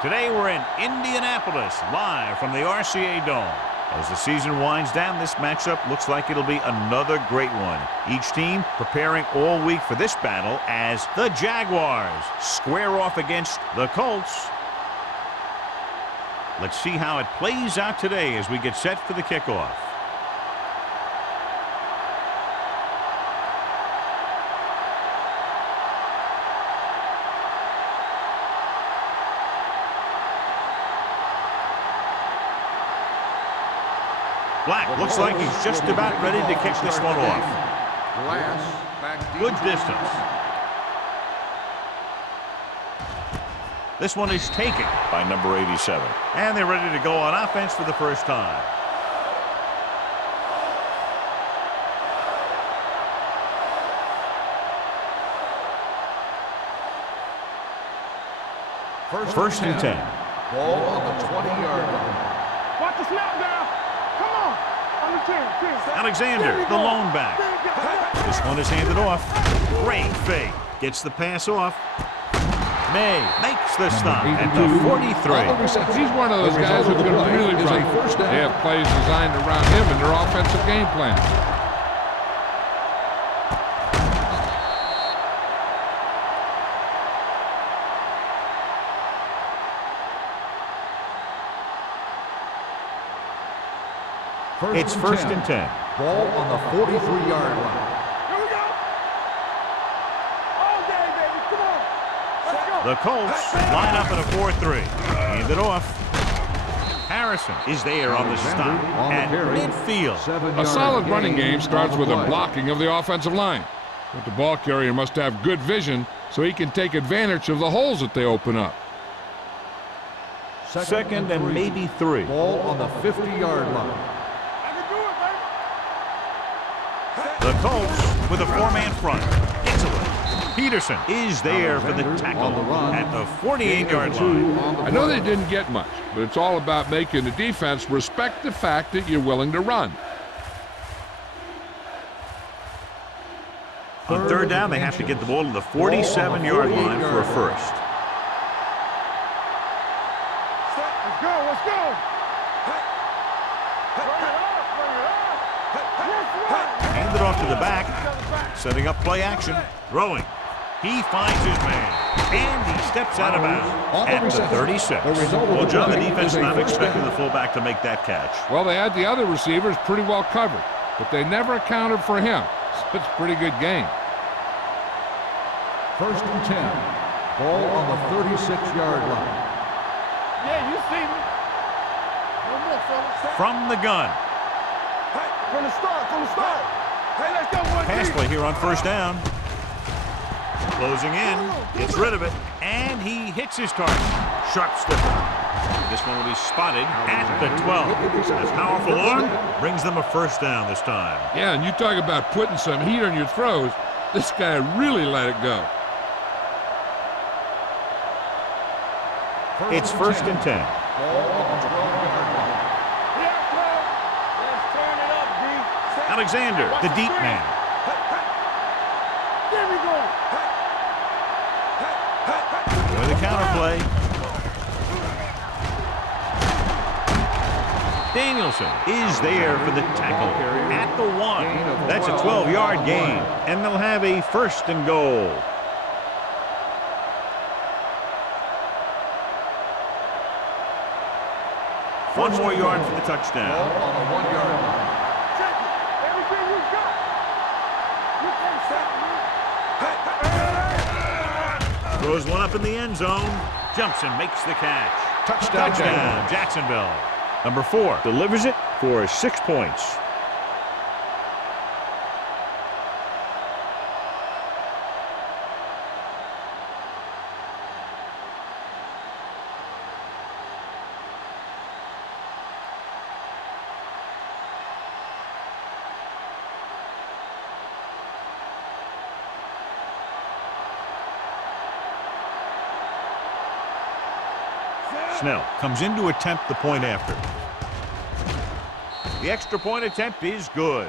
Today we're in Indianapolis, live from the RCA Dome. As the season winds down, this matchup looks like it'll be another great one. Each team preparing all week for this battle as the Jaguars square off against the Colts. Let's see how it plays out today as we get set for the kickoff. Black looks like he's just about ready to kick this one off. Good distance. This one is taken by number 87. And they're ready to go on offense for the first time. First and 10. Ball on the 20-yard line. Watch the snap now. Come on. On the 10. Alexander, the lone back. This one is handed off. Great fake. Gets the pass off. May makes the stop at the 43. He's one of those guys who can really run. They have plays designed around him in their offensive game plan. It's first and 10. Ball on the 43-yard line. Here we go. All day, baby. Come on. Let's go. The Colts line up at a 4-3. Hand it off. Harrison is there on the stop at midfield. A solid running game starts with a blocking of the offensive line. But the ball carrier must have good vision so he can take advantage of the holes that they open up. Second and maybe 3. Ball on the 50-yard line. The Colts with a 4-man front. Gets away. Peterson is there for the tackle at the 48-yard line. I know they didn't get much, but it's all about making the defense respect the fact that you're willing to run. On third down, they have to get the ball to the 47-yard line for a first. Let's go. Let's go. Handed off to the back, setting up play action, throwing. He finds his man, and he steps out of bounds at the 36. Well, John, the defense not expecting the fullback to make that catch. Well, they had the other receivers pretty well covered, but they never accounted for him. So it's a pretty good game. First and 10. Ball on the 36-yard line. Yeah, you see me. One more, fellas. From the gun. From the start. Hey, let's go, one. Pass play here on first down. Closing in, gets rid of it, and he hits his target. Sharp stipper. This one will be spotted at the 12. A powerful arm brings them a first down this time. Yeah, and you talk about putting some heat on your throws. This guy really let it go. It's first and 10. Let's turn it up, D. Alexander, the deep man. There we go. With a counter play. Danielson is there for the tackle at the 1. That's a 12-yard gain, and they'll have a first and goal. One more yard for the touchdown. Ball on the 1-yard line. Check it. Everything you got. You can't stop me. Throws one up in the end zone. Jumps and makes the catch. Touchdown, Jacksonville. Number 4 delivers it for 6 points. Snell comes in to attempt the point after. The extra point attempt is good.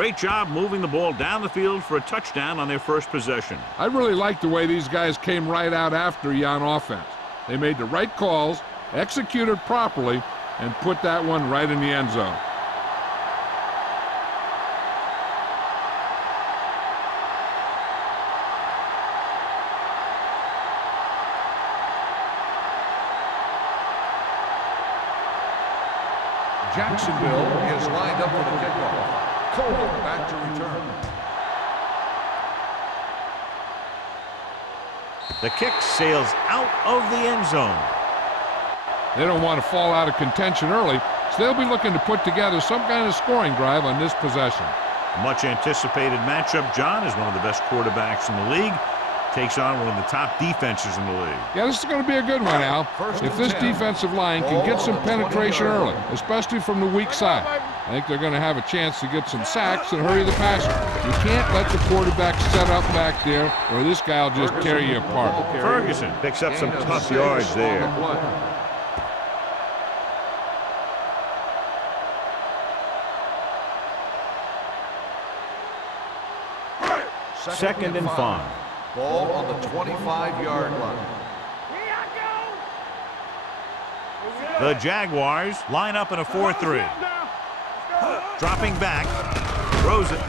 Great job moving the ball down the field for a touchdown on their first possession. I really like the way these guys came right out after you on offense. They made the right calls, executed properly, and put that one right in the end zone. Jacksonville is lined up for the kickoff. Cole back to return. The kick sails out of the end zone. They don't want to fall out of contention early, so they'll be looking to put together some kind of scoring drive on this possession. Much anticipated matchup. John is one of the best quarterbacks in the league. Takes on one of the top defenses in the league. Yeah, this is going to be a good one, Al. If this defensive line can get some penetration early, especially from the weak side, I think they're going to have a chance to get some sacks and hurry the passer. You can't let the quarterback set up back there, or this guy will just tear you apart. Ferguson picks up some tough yards there. Second and 5. Ball on the 25-yard line. The Jaguars line up in a 4-3. Dropping back. Throws it.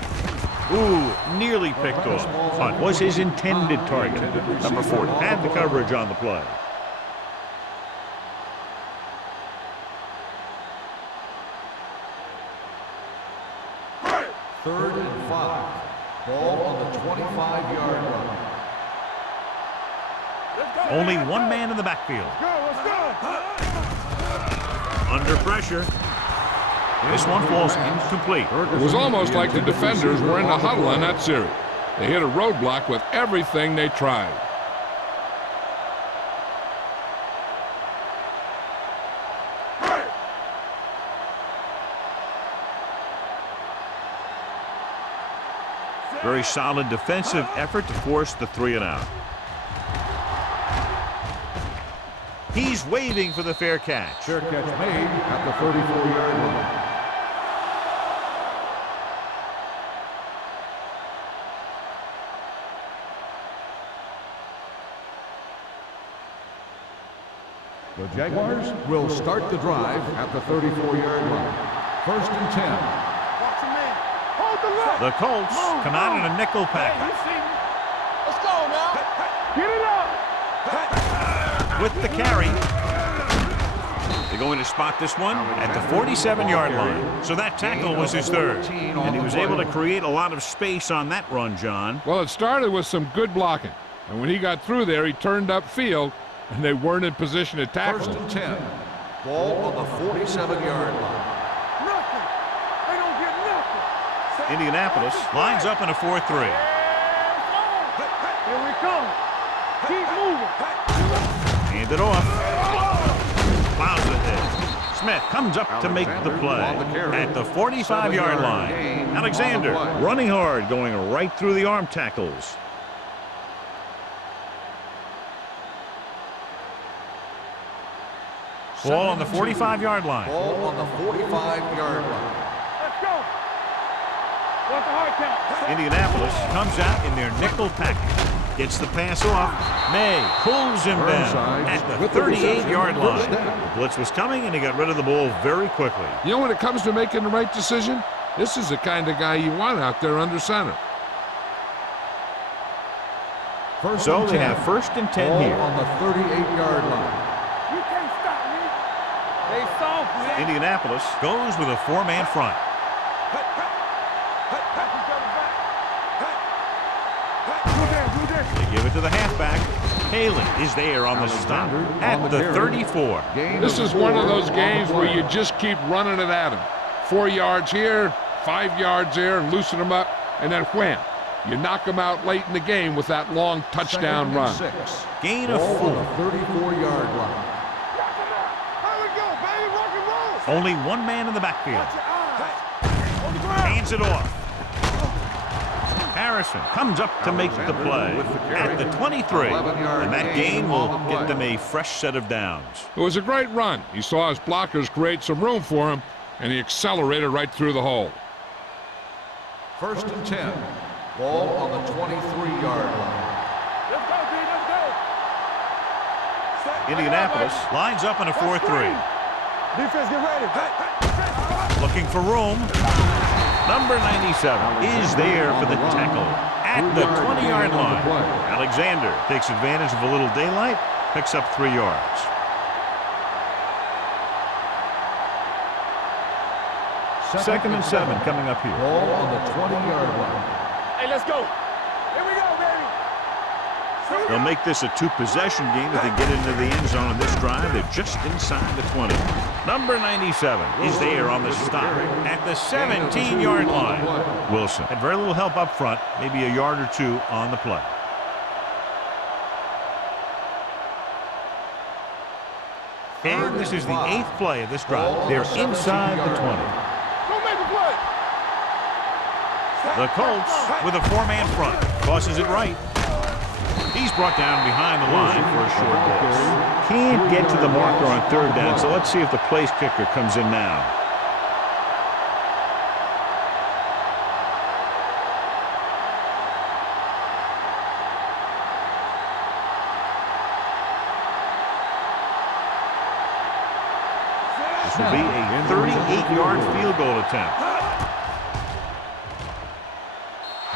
Ooh, nearly picked off. Hunt was his intended target. Number 40 had the coverage on the play. Third and 5. Ball on the 25-yard line. Only one man in the backfield. Under pressure. This one falls incomplete. It was almost like the defenders were in a huddle on that series. They hit a roadblock with everything they tried. Very solid defensive effort to force the 3-and-out. He's waiting for the fair catch. Fair catch made at the 34-yard line. The Jaguars will start the drive at the 34-yard line. First and 10. The Colts come out in a nickel package. Let's go now. Get it up. With the carry. They're going to spot this one at the 47-yard line. So that tackle was his third. And he was able to create a lot of space on that run, John. Well, it started with some good blocking. And when he got through there, he turned upfield, and they weren't in position to tackle First him. and 10. Ball on the 47-yard line. Indianapolis lines up in a 4-3. Here we come. Keep moving. Hand it off. Plows ahead. Smith comes up to make the play at the 45-yard line. Alexander running hard, going right through the arm tackles. Ball on the 45-yard line. Ball on the 45-yard line. Let's go. What's the hard count? Indianapolis comes out in their nickel package. Gets the pass off. May pulls him down at the 38-yard line. The blitz was coming, and he got rid of the ball very quickly. You know, when it comes to making the right decision, this is the kind of guy you want out there under center. So they have first and 10 Ball here. on the 38-yard line. You can't stop me. They soft, man. Indianapolis goes with a 4-man front. They give it to the halfback. Haley is there on the stop at the 34. This is one of those games where you just keep running it at him. 4 yards here, 5 yards there, and loosen them up, and then wham. You knock them out late in the game with that long touchdown run. Gain of 4. On the 34-yard line. Here we go, baby. Rock and roll. Only one man in the backfield. Watch your eyes. On the ground. Hands it off. Harrison comes up to make the play at the 23. And that gain will get them a fresh set of downs. It was a great run. He saw his blockers create some room for him, and he accelerated right through the hole. First and 10. Ball on the 23-yard line. Let's go, D. Let's go. Indianapolis lines up in a 4-3. Defense, get ready. Looking for room. Number 97 is there for the tackle at the 20-yard line. Alexander takes advantage of a little daylight, picks up 3 yards. Second and 7 coming up here. Ball on the 20-yard line. Hey, let's go. Here we go, baby. They'll make this a 2-possession game if they get into the end zone in this drive. They're just inside the 20. Number 97 is there on the stop at the 17-yard line. Wilson had very little help up front, maybe a yard or 2 on the play. And this is the 8th play of this drive. They're inside the 20. Don't make a play. The Colts with a 4-man front. Tosses it right. He's brought down behind the line for a short loss. Can't get to the marker on 3rd down, so let's see if the place kicker comes in now. This will be a 38-yard field goal attempt.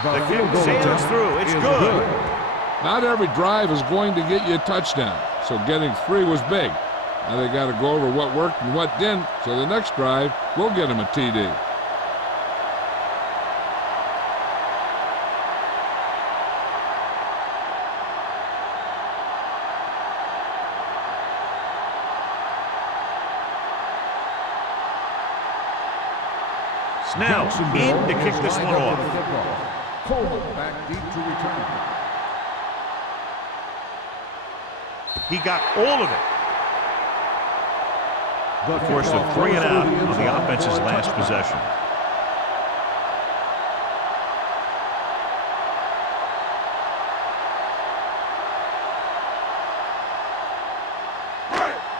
The kick sails through. It's good. Not every drive is going to get you a touchdown, so getting 3 was big. Now they got to go over what worked and what didn't, so the next drive will get them a TD. Snell in to kick this one off. Coleman back deep to return. He got all of it. Forced a 3 and out on the offense's last possession.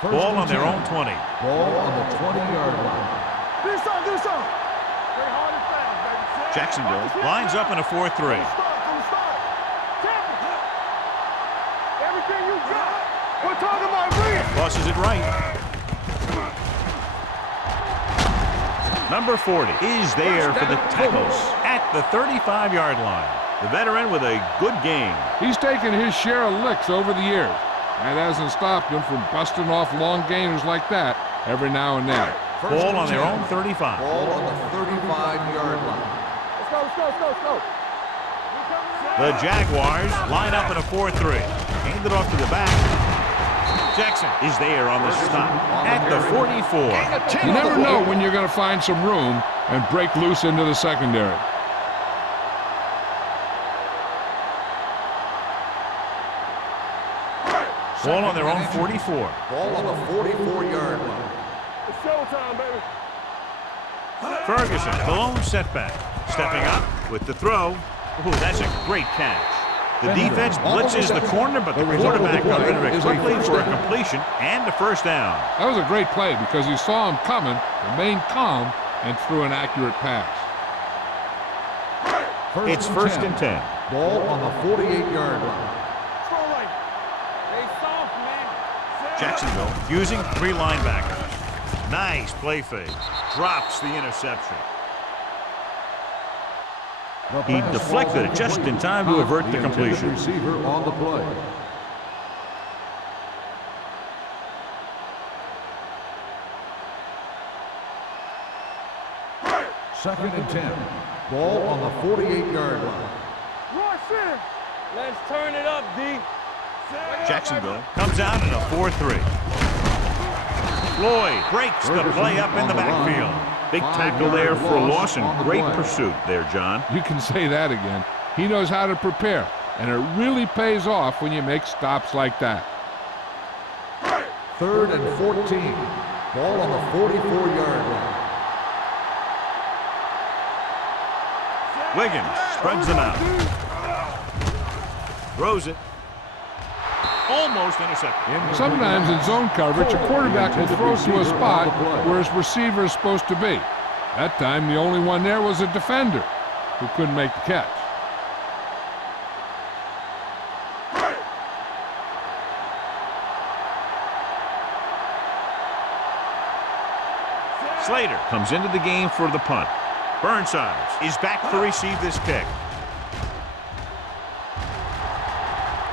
Ball on their own 20. Ball on the 20-yard line. Do something. Play hard and fast, baby. Jacksonville lines up in a 4-3. Start. Everything you got. We're talking about bring it. Tosses it right. Number 40 is there for the tackles at the 35-yard line. The veteran with a good game. He's taken his share of licks over the years. That hasn't stopped him from busting off long gainers like that every now and then. Ball on their own 35. Ball on the 35-yard line. Let's go. The Jaguars line up in a 4-3. Hand it off to the back. Jackson is there on the stop at the 44. You never know when you're going to find some room and break loose into the secondary. Ball on their own 44. Ball on the 44-yard line. It's showtime, baby. Ferguson, the lone setback. Stepping up with the throw. Ooh, that's a great catch. The defense blitzes the corner, but the quarterback got rid of it quickly for a completion and a first down. That was a great play because he saw him coming, remained calm, and threw an accurate pass. It's first and 10. Ball on the 48-yard line. Jacksonville using 3 linebackers. Nice play fake. Drops the interception. He deflected it just in time to avert the completion. Receiver on the play. Second and 10. Ball on the 48-yard line. Let's turn it up, D. Jacksonville comes out in a 4-3. Floyd breaks the play up in the backfield. Big tackle there for a loss and great pursuit there, John. You can say that again. He knows how to prepare, and it really pays off when you make stops like that. Third and 14. Ball on the 44-yard line. Wiggins spreads them out. Throws it. Almost intercepted. Sometimes in zone coverage, a quarterback will throw to a spot where his receiver is supposed to be. That time, the only one there was a defender. who couldn't make the catch. Slater comes into the game for the punt. Burnside is back to receive this kick.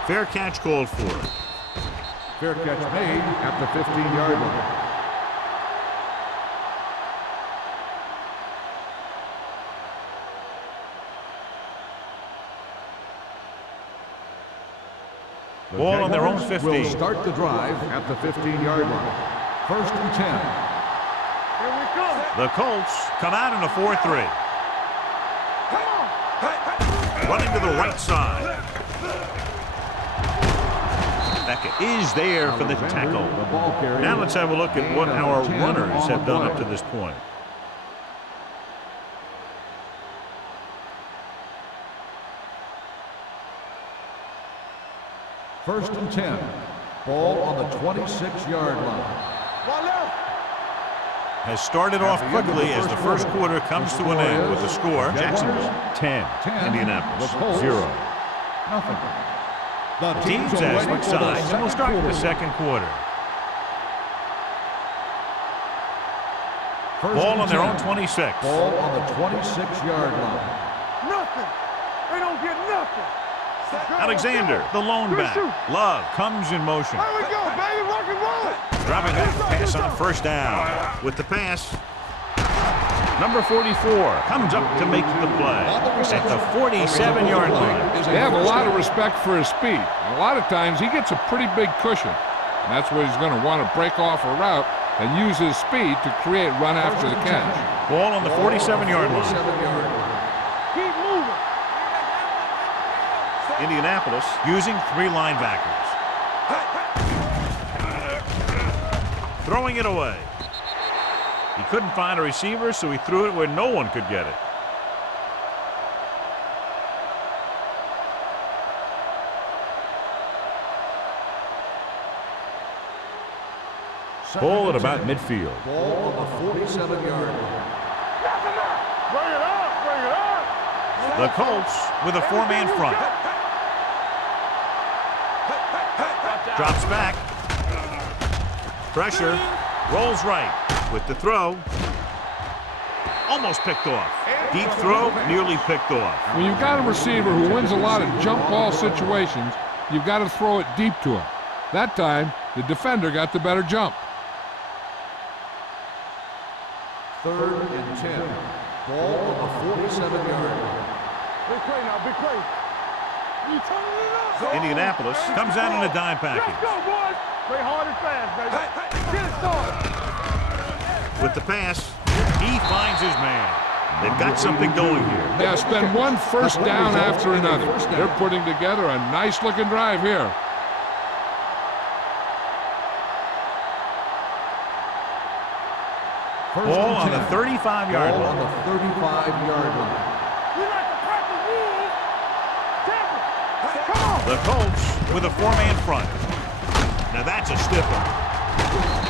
Fair catch called for. Fair catch made at the 15-yard line. The Ball on their own Jaguars 15. will start the drive at the 15-yard line. First and 10. Here we come. The Colts come out in a 4-3. Running to the right side. Beckett is there for the tackle. The ball carrier. Now let's have a look at what our 10 runners on have the done up play. to this point. First and 10. Ball on the 26-yard line. One left. Has started off quickly as the first quarter comes to an end with the score. Jacksonville 10, 10. Indianapolis The Colts, 0. Nothing. The Teams are as ready switch for the sides, and we'll start with the second second quarter. quarter. First Ball and on their 10. own 26. Ball on the 26-yard line. Nothing. They don't get nothing. Alexander, the lone back. Love comes in motion. There we go, baby. Rock and roll. Dropping back to pass on first down. With the pass, number 44 comes up to make the play at the 47-yard line. They have a lot of respect for his speed. And a lot of times he gets a pretty big cushion. And that's where he's going to want to break off a route and use his speed to create run after the catch. Ball on the 47-yard line. Keep moving. Indianapolis using 3 linebackers. Throwing it away. He couldn't find a receiver, so he threw it where no one could get it. Ball at about midfield. Ball on the 47-yard line. Bring it up. Bring it up. The Colts with a 4-man front. Drops back. Pressure. Rolls right with the throw. Almost picked off. Deep throw, nearly picked off. When you've got a receiver who wins a lot of jump ball situations, you've got to throw it deep to him. That time, the defender got the better jump. Third and 10. Ball on the 47-yard line. Big play now. Big play. You turning it up. Indianapolis comes out in a dime package. Let's go, boys. Play hard and fast, baby. Get it started. With the pass, he finds his man. They've got something going here. Yeah, spend one first down after another. They're putting together a nice-looking drive here. Ball on the 35-yard Ball on line. the 35-yard line. We like to practice rules. Temper. Come on. The Colts with a 4-man front. Now that's a stiff one.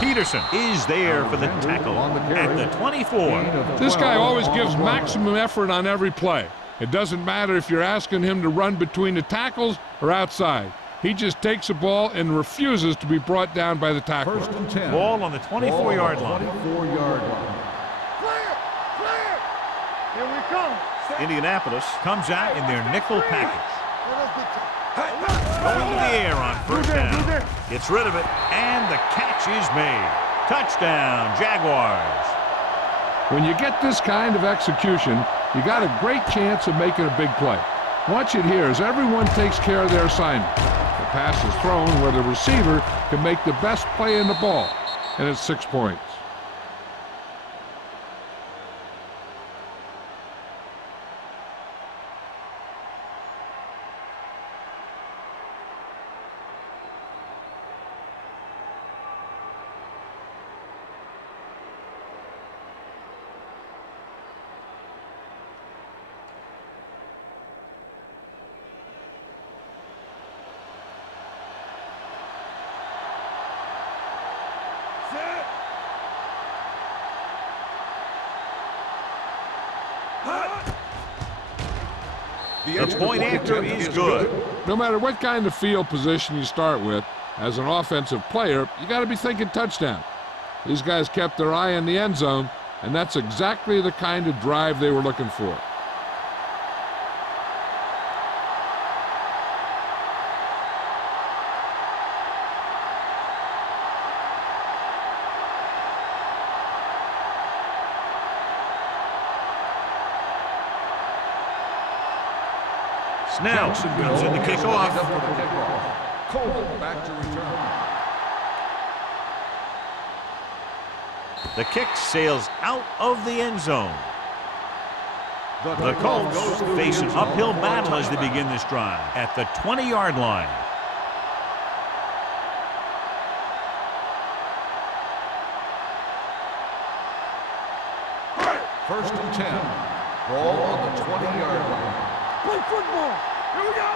Peterson is there for the tackle at the 24. This guy always gives maximum effort on every play. It doesn't matter if you're asking him to run between the tackles or outside. He just takes the ball and refuses to be brought down by the tackler. First and 10. Ball on the 24-yard line. 24-yard line. Clear. Clear. Here we come. Indianapolis comes out in their nickel package. Let's get to Going to the air on first down. Gets rid of it, and the catch is made. Touchdown, Jaguars. When you get this kind of execution, you got a great chance of making a big play. Watch it here as everyone takes care of their assignment. The pass is thrown where the receiver can make the best play in the ball, and it's 6 points. The point after is good. No matter what kind of field position you start with, as an offensive player, you got to be thinking touchdown. These guys kept their eye on the end zone, and that's exactly the kind of drive they were looking for. Snell comes in to kick off. Cole back to return. The kick sails out of the end zone. The Colts face an uphill battle as they begin this drive at the 20-yard line. First and 10. Ball on the 20-yard line. Play football. Here we go.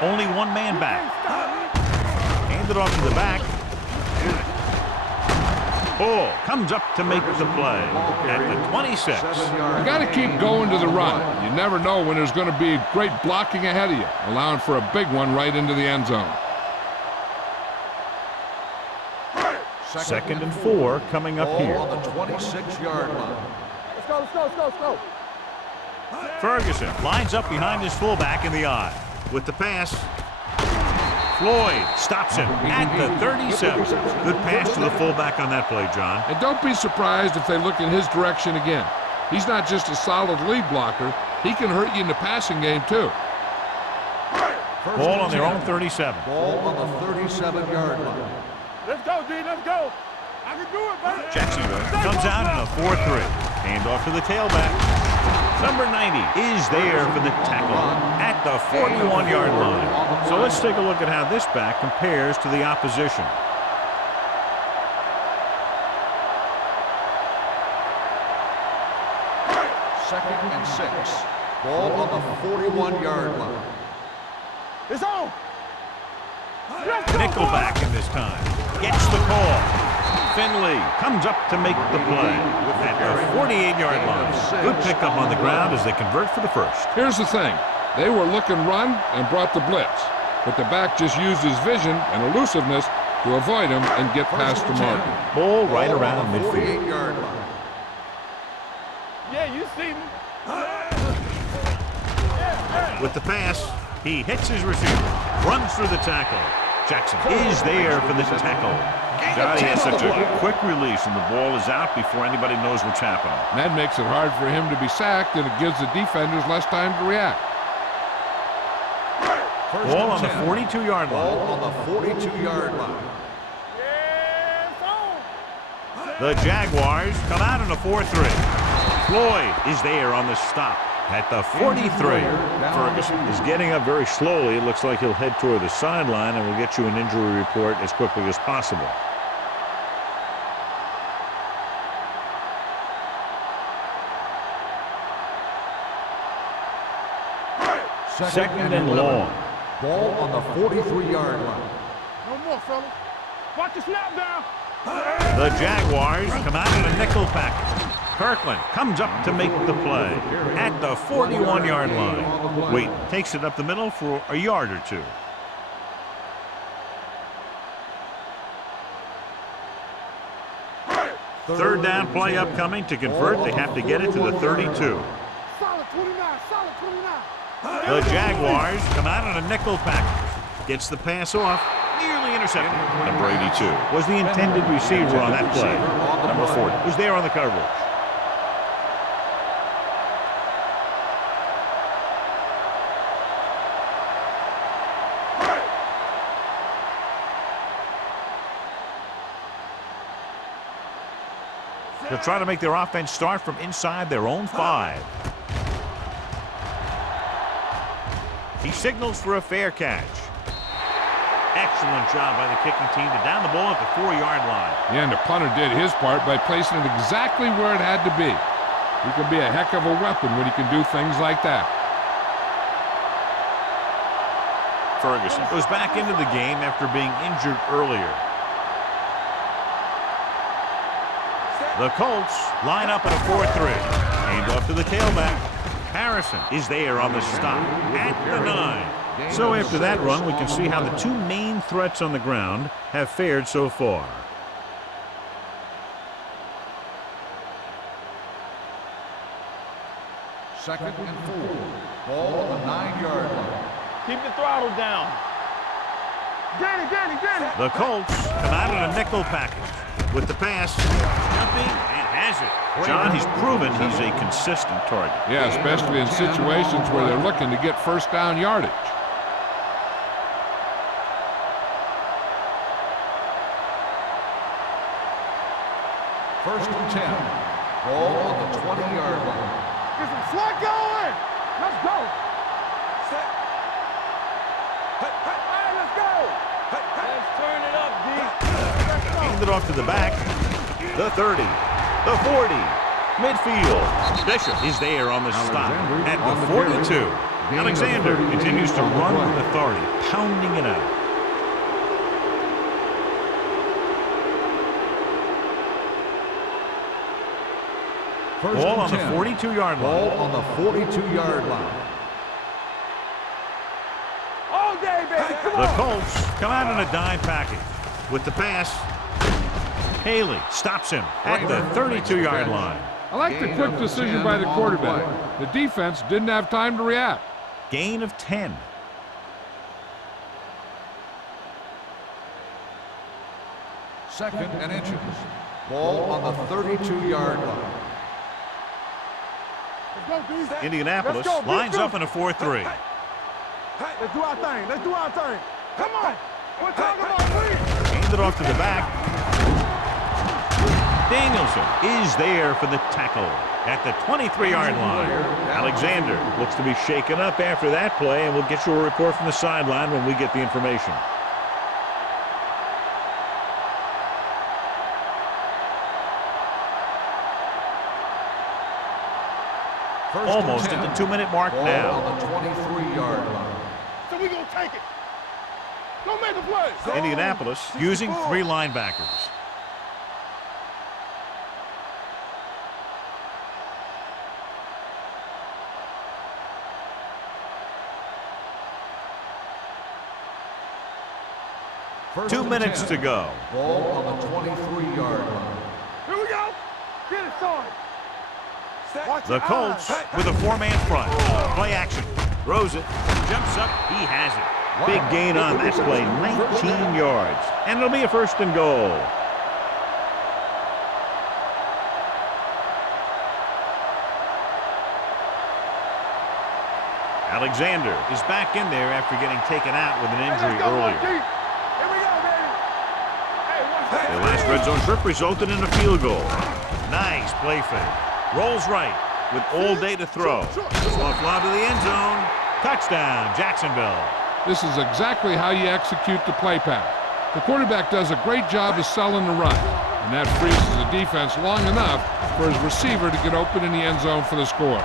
Only one man back. Handed off to the back. Ball comes up to make the play at the 26. You got to keep going to the run. You never know when there's going to be great blocking ahead of you, allowing for a big one right into the end zone. Second and 4 coming up here. Ball on the 26-yard line. Let's go, let's go, let's go, let's go. Ferguson lines up behind his fullback in the I. With the pass, Floyd stops him at the 37. Good pass to the fullback on that play, John. And don't be surprised if they look in his direction again. He's not just a solid lead blocker. He can hurt you in the passing game, too. Ball on their own 37. Ball on the 37-yard line. Let's go, D, let's go. I can do it, baby. Jacksonville comes out in a 4-3. Hand off to the tailback. Number 90 is there for the tackle at the 41-yard line. So let's take a look at how this back compares to the opposition. Second and 6. Ball on the 41-yard line. It's on. Nickelback in this time. Gets the call. Finley comes up to make the play at the 48-yard line. Good pickup on the ground as they convert for the first. Here's the thing. They were looking run and brought the blitz. But the back just used his vision and elusiveness to avoid him and get past the marker. Ball right around midfield. 48-yard line. Yeah, you see me. With the pass, he hits his receiver. Runs through the tackle. Jackson is there for the tackle. God, he has such a quick release, and the ball is out before anybody knows what's happening. And that makes it hard for him to be sacked, and it gives the defenders less time to react. Ball on the 42-yard line. Ball on the 42-yard line. Yeah, it's on. The Jaguars come out in a 4-3. Floyd is there on the stop at the 43. Ferguson is getting up very slowly. It looks like he'll head toward the sideline, and we'll get you an injury report as quickly as possible. Second and long. Ball on the 43-yard line. No more, fellas. Watch the snap down. The Jaguars come out in a nickel package. Kirkland comes up to make the play at the 41-yard line. Wait, takes it up the middle for a yard or two. Third down play upcoming. To convert, they have to get it to the 32. Solid 29, solid 29. The Jaguars come out in a nickel package. Gets the pass off. Nearly intercepted. Number 82 was the intended receiver on that play. Number 40 was there on the coverage. They'll try to make their offense start from inside their own 5. He signals for a fair catch. Excellent job by the kicking team to down the ball at the 4-yard line. Yeah, and the punter did his part by placing it exactly where it had to be. He can be a heck of a weapon when he can do things like that. Ferguson goes back into the game after being injured earlier. The Colts line up in a 4-3. Aimed off to the tailback. Harrison is there on the stop at the 9. So after that run, we can see how the two main threats on the ground have fared so far. Second and 4. Ball on the 9-yard line. Keep the throttle down. Danny. The Colts come out in a nickel package with the pass, jumping, and has it. John, he's proven he's a consistent target. Yeah, especially in situations where they're looking to get first down yardage. First and 10. Ball on the 20-yard line. Get some slack going. Let's go. Set. Hey, let's go. Let's turn it up, D. Hand it off to the back. The 30. The 40. Midfield. Bishop is there on the stop at the 42. Alexander continues to run with authority, pounding it out. Ball on the 42-yard line. Ball on the 42-yard line. All day, baby. Come The on. Colts come out in a dime package with the pass. Haley stops him at the 32-yard line. I like the quick decision by the quarterback. The defense didn't have time to react. Gain of 10. Second and inches. Ball on the 32-yard line. Let's go, D. Indianapolis Let's go, lines let's go. up in a 4-3. Let's do our thing. Let's do our thing. Come on. We're talking about please. Hand it off to the back. Danielson is there for the tackle at the 23-yard line. Alexander looks to be shaken up after that play, and we'll get you a report from the sideline when we get the information. Almost at the 2-minute mark now. On the 23-yard line. So we gonna take it. Don't make a play. Indianapolis using 3 linebackers. First 2 and minutes 10. to go. Ball on the 23-yard line. Here we go. Get it started. Watch The your Colts eyes. with a 4-man front. Play action. Throws it. Jumps up. He has it. Big gain on that play. 19 yards. And it'll be a 1st and goal. Alexander is back in there after getting taken out with an injury earlier. Here we go, baby. Hey, watch that. The last red zone trip resulted in a field goal. Nice play fake. Rolls right with all day to throw. Soft lob to the end zone. Touchdown, Jacksonville. This is exactly how you execute the play path. The quarterback does a great job of selling the run, and that freezes the defense long enough for his receiver to get open in the end zone for the score.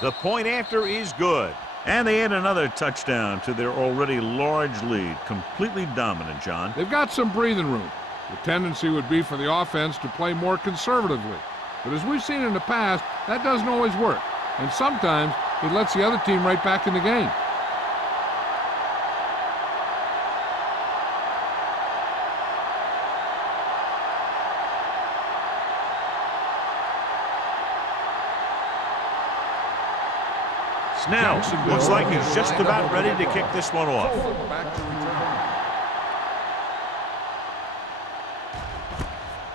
The point after is good. And they add another touchdown to their already large lead. Completely dominant, John. They've got some breathing room. The tendency would be for the offense to play more conservatively. But as we've seen in the past, that doesn't always work. And sometimes it lets the other team right back in the game. Snell looks like he's just about ready to kick this one off. Back to return.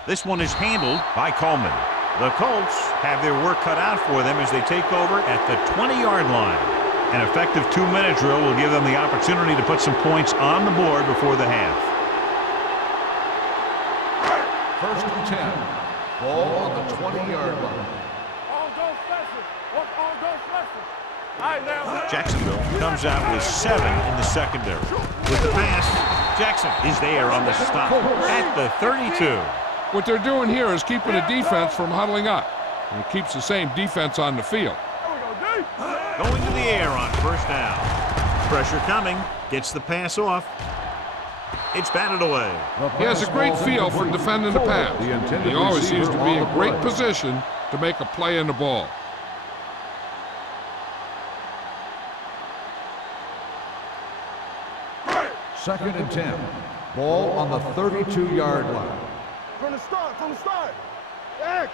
This one is handled by Coleman. The Colts have their work cut out for them as they take over at the 20-yard line. An effective 2-minute drill will give them the opportunity to put some points on the board before the half. First and 10. Ball on the 20-yard line. Jacksonville comes out with 7 in the secondary. With the pass, Jackson is there on the stop at the 32. What they're doing here is keeping the defense from huddling up. And it keeps the same defense on the field. Going to the air on first down. Pressure coming. Gets the pass off. It's batted away. He has a great feel for defending the pass. He always seems to be in great position to make a play in the ball. Second and 10. Ball on the 32-yard line. From the start. X.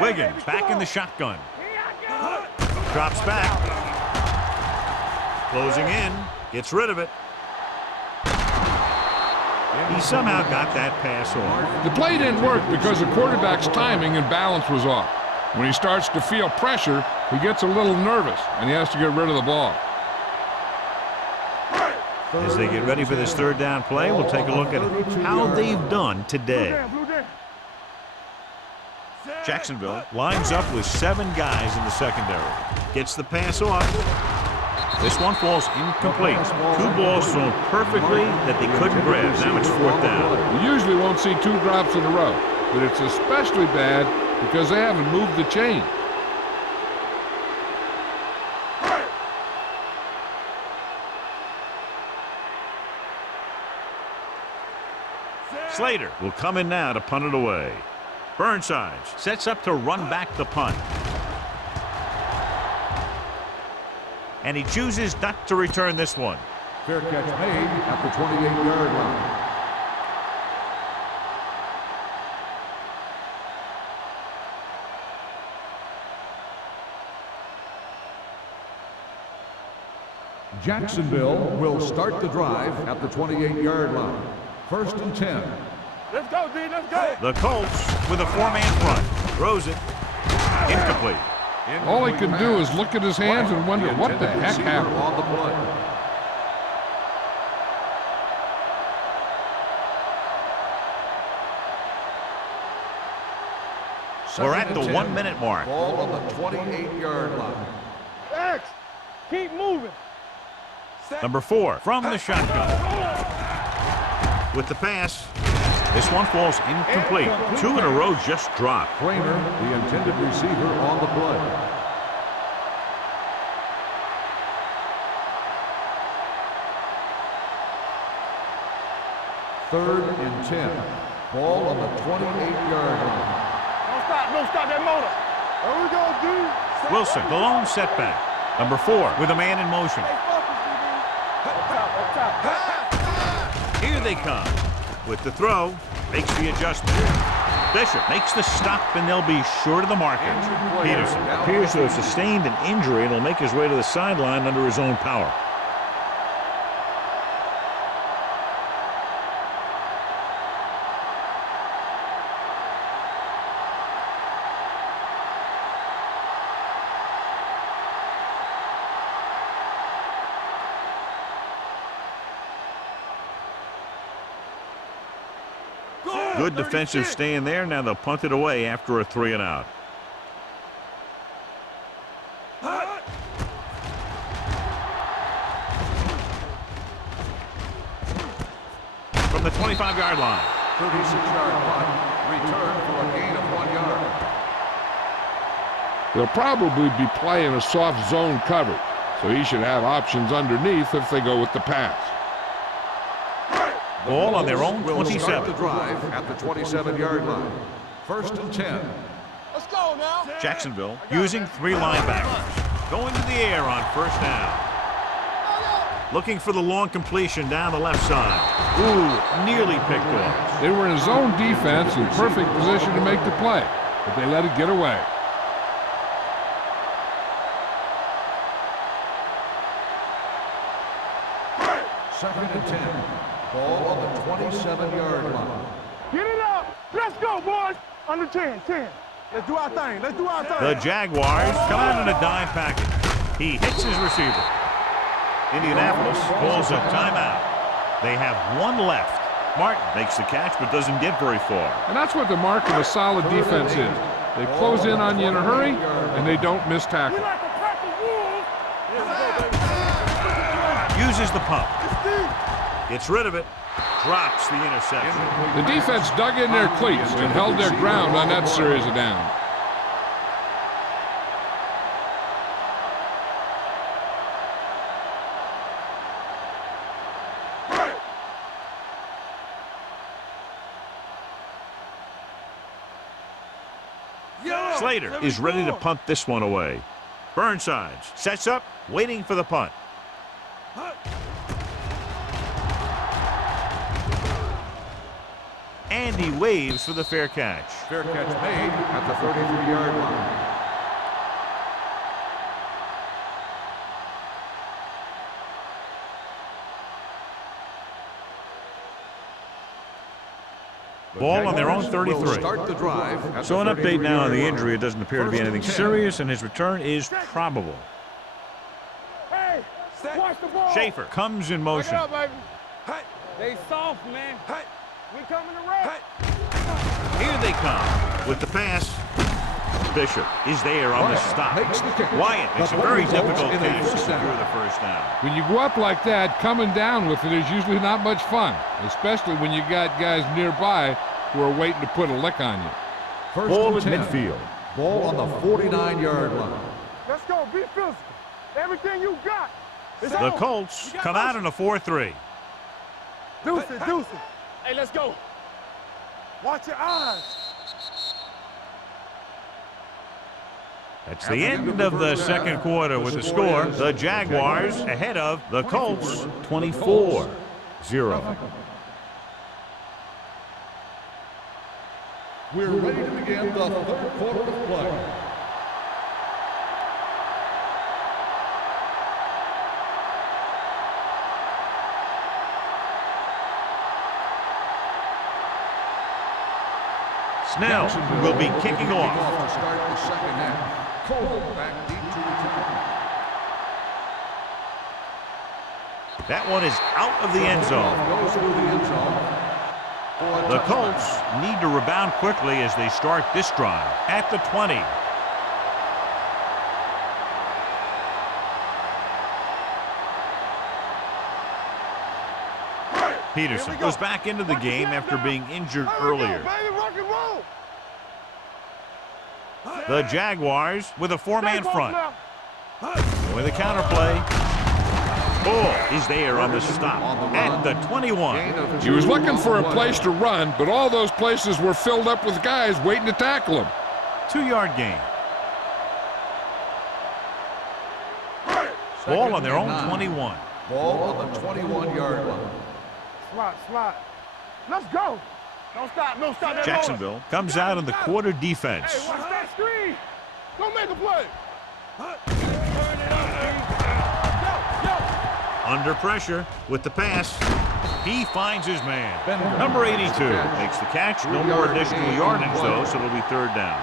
Wiggins back in the shotgun. Drops back. Closing in. Gets rid of it. He somehow got that pass off. The play didn't work because the quarterback's timing and balance was off. When he starts to feel pressure, he gets a little nervous, and he has to get rid of the ball. As they get ready for this third down play, we'll take a look at how they've done today. Jacksonville lines up with 7 guys in the secondary. Gets the pass off. This one falls incomplete. 2 balls thrown perfectly that they couldn't grab. Now it's 4th down. You usually won't see 2 drops in a row, but it's especially bad because they haven't moved the chain. Slater will come in now to punt it away. Burnside sets up to run back the punt. And he chooses not to return this one. Fair catch made at the 28-yard line. Jacksonville will start the drive at the 28-yard line. First and 10. Let's go, D. Let's go. The Colts with a 4-man front. Throws it. Incomplete. All he can do is look at his hands and wonder what the heck happened. On the play. We're at the 1-minute mark. Ball on the 28-yard line. X. Keep moving. Number 4 from the shotgun. With the pass, this one falls incomplete. 2 in a row just dropped. Kramer, the intended receiver, on the play. Third and 10. Ball on the 28-yard line. Don't stop that motor. There we go, D. Wilson, the lone setback. Number 4 with a man in motion. Here they come. With the throw, makes the adjustment. Bishop makes the stop, and they'll be short of the marker. Peterson appears to have sustained an injury and will make his way to the sideline under his own power. Good defensive stand there. Now they'll punt it away after a 3-and-out. From the 25-yard line. 36-yard punt. Return for a gain of 1 yard. They'll probably be playing a soft zone coverage, so he should have options underneath if they go with the pass. Ball on their own Will start 27. the drive at the 27-yard line. First and 10. Let's go now. Jacksonville using 3 linebackers. Going to the air on first down. Looking for the long completion down the left side. Ooh, nearly picked off. They were in a zone defense in perfect position to make the play, but they let it get away. Second and 10. Ball on the 27-yard line. Get it up. Let's go, boys. Under 10. Let's do our thing. The Jaguars come out in a dime package. He hits his receiver. Indianapolis calls a timeout. They have one left. Martin makes the catch but doesn't get very far. And that's what the mark of a solid defense is. They close in on you in a hurry, and they don't miss tackle. Uses the pump. Gets rid of it. Drops the interception. The defense dug in their cleats and held their ground on that series of downs. Slater is ready to punt this one away. Burnsides sets up, waiting for the punt. And he waves for the fair catch. Fair catch made at the 33-yard line. Ball on their own 33. Start the drive. So an update now on the injury. It doesn't appear to be anything serious, and his return is probable. Hey, watch the ball. Schaefer comes in motion. Up, baby. Hey. They soft, man. Hey. We coming to run. Hey. Here they come with the pass. Bishop is there on the stop. Wyatt makes a very difficult catch to secure the first down. When you go up like that, coming down with it is usually not much fun, especially when you got guys nearby who are waiting to put a lick on you. Ball at midfield. Ball on the 49-yard line. Let's go. Be physical. Everything you got. The Colts come out in a 4-3. Deuce it, deuce it. Hey, let's go. Watch your eyes. That's the end of the second quarter with the score. The Jaguars ahead of the Colts 24-0. We're ready to begin the third quarter of play. Snell will be kicking off. To start the second half. Cole back deep to return. That one is out of the end zone. Goes through the end zone. The Colts need to rebound quickly as they start this drive at the 20. Peterson goes back into the game after being injured earlier. The Jaguars with a four-man front. With a counterplay. Ball is there on the stop at the 21. He was looking for a place to run, but all those places were filled up with guys waiting to tackle him. 2-yard gain. Ball on their own 21. Ball on the 21-yard line. Slot. Let's go. Don't stop. Jacksonville comes out in the quarter defense. Hey, watch that screen. Go make a play. Under pressure with the pass. He finds his man. Number 82 makes the catch. No more additional yardage, though, so it'll be third down.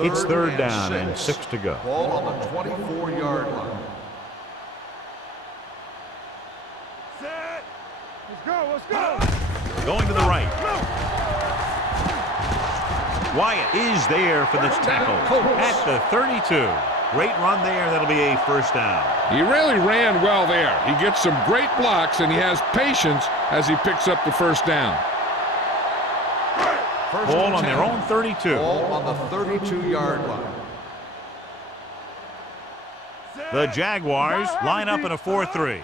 It's third down and 6 to go. Ball on the 24-yard line. Let's go. Going to the right. Wyatt is there for this tackle at the 32. Great run there. That'll be a first down. He really ran well there. He gets some great blocks, and he has patience as he picks up the first down. Ball on their own 32. Ball on the 32-yard line. The Jaguars line up in a 4-3.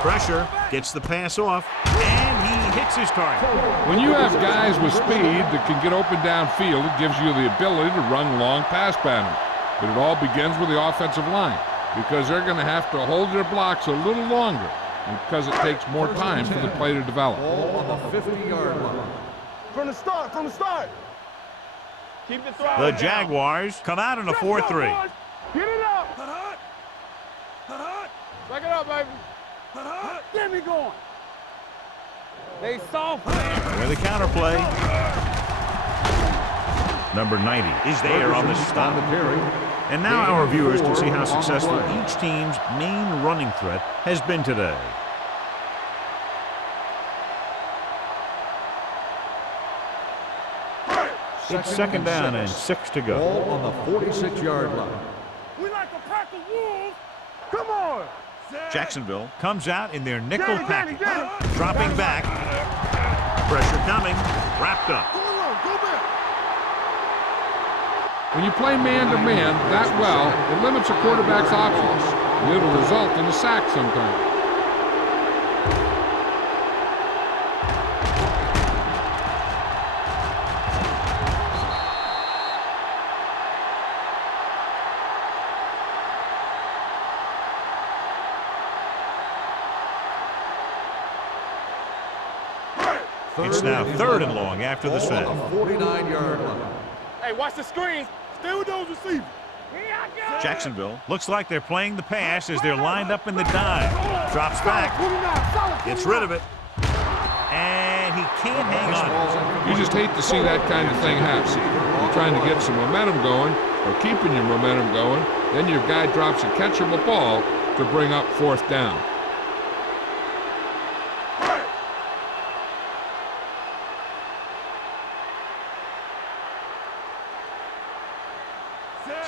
Pressure, gets the pass off, and he hits his target. When you have guys with speed that can get open downfield, it gives you the ability to run long pass patterns. But it all begins with the offensive line, because they're going to have to hold their blocks a little longer, and because it takes more time for the play to develop. Ball on the 50-yard line. From the start. Keep the throw. The Jaguars come out in a 4-3. Get it up. Back it up, baby. Get me going. They soft, man. Where the counterplay. Number 90 is there on the stop. And now our viewers can see how successful each team's main running threat has been today. It's second down and 6 to go. Ball on the 46-yard line. We like a pack of wolves. Come on. Jacksonville comes out in their nickel Danny, package. Danny. Dropping back. Pressure coming. Wrapped up. Go on, go back. When you play man-to-man that well, it limits a quarterback's options, and it'll result in a sack sometimes. It's now third and long after the set. 49-yard line. Hey, watch the screens. Stay with those receivers. Jacksonville looks like they're playing the pass as they're lined up in the dime. Drops back. Gets rid of it. And he can't hang on. You just hate to see that kind of thing happen. You're trying to get some momentum going, or keeping your momentum going, then your guy drops a catchable ball to bring up fourth down.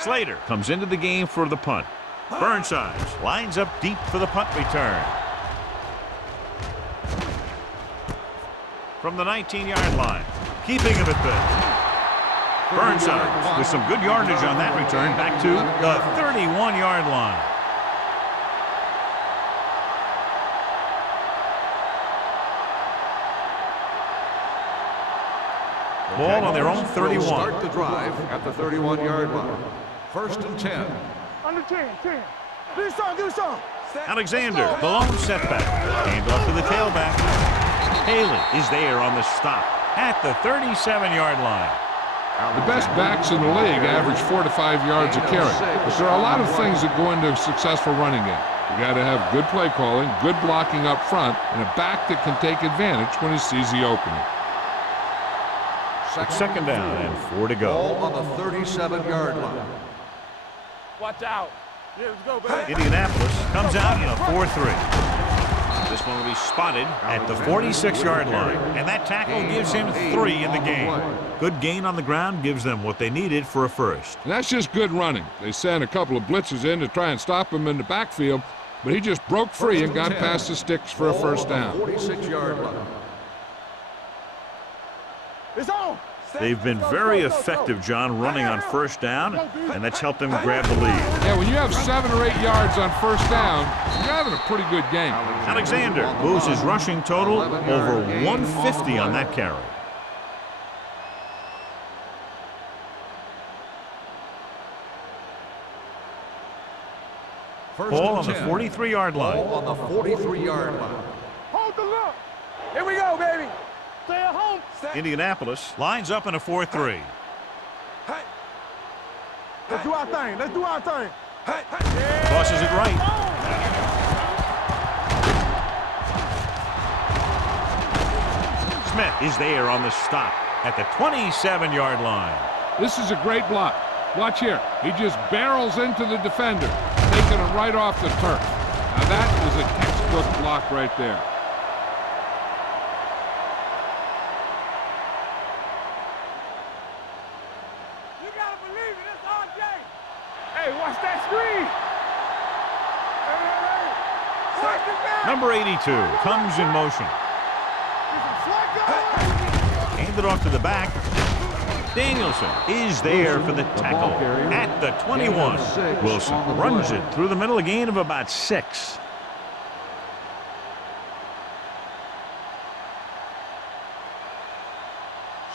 Slater comes into the game for the punt. Burnside lines up deep for the punt return. From the 19-yard line, keeping him at bay. Burnside with some good yardage on that return back to the 31-yard line. Ball on their own 31. Start the drive at the 31-yard line. First and 10. Under 10. Do something. Alexander, the lone setback. Hand off to the tailback. Haley is there on the stop at the 37-yard line. The best backs in the league average 4 to 5 yards a carry. But there are a lot of things that go into a successful running game. You got to have good play calling, good blocking up front, and a back that can take advantage when he sees the opening. Second down and 4 to go. Ball on the 37-yard line. Watch out. Yeah, let's go, baby. Indianapolis comes out in a 4-3. This one will be spotted at the 46-yard line, and that tackle gives him 3 in the game. Good gain on the ground gives them what they needed for a first. And that's just good running. They sent a couple of blitzes in to try and stop him in the backfield, but he just broke free and got past the sticks for a first down. 46-yard line. It's on. They've been very effective, John, running on first down, and that's helped them grab the lead. Yeah, when you have 7 or 8 yards on first down, you're having a pretty good game. Alexander moves his rushing total over 150 on that carry. Ball on the 43-yard line. Ball on the 43-yard line. Hold the look. Here we go, baby. Stay at home. Indianapolis lines up in a 4-3. Let's do our thing. Tosses it right. Smith is there on the stop at the 27-yard line. This is a great block. Watch here. He just barrels into the defender, taking him right off the turf. Now that is a textbook block right there. Watch that screen. Number 82 comes in motion. Handed off to the back. Danielson is there for the tackle at the 21. Wilson runs it through the middle, a gain of about 6.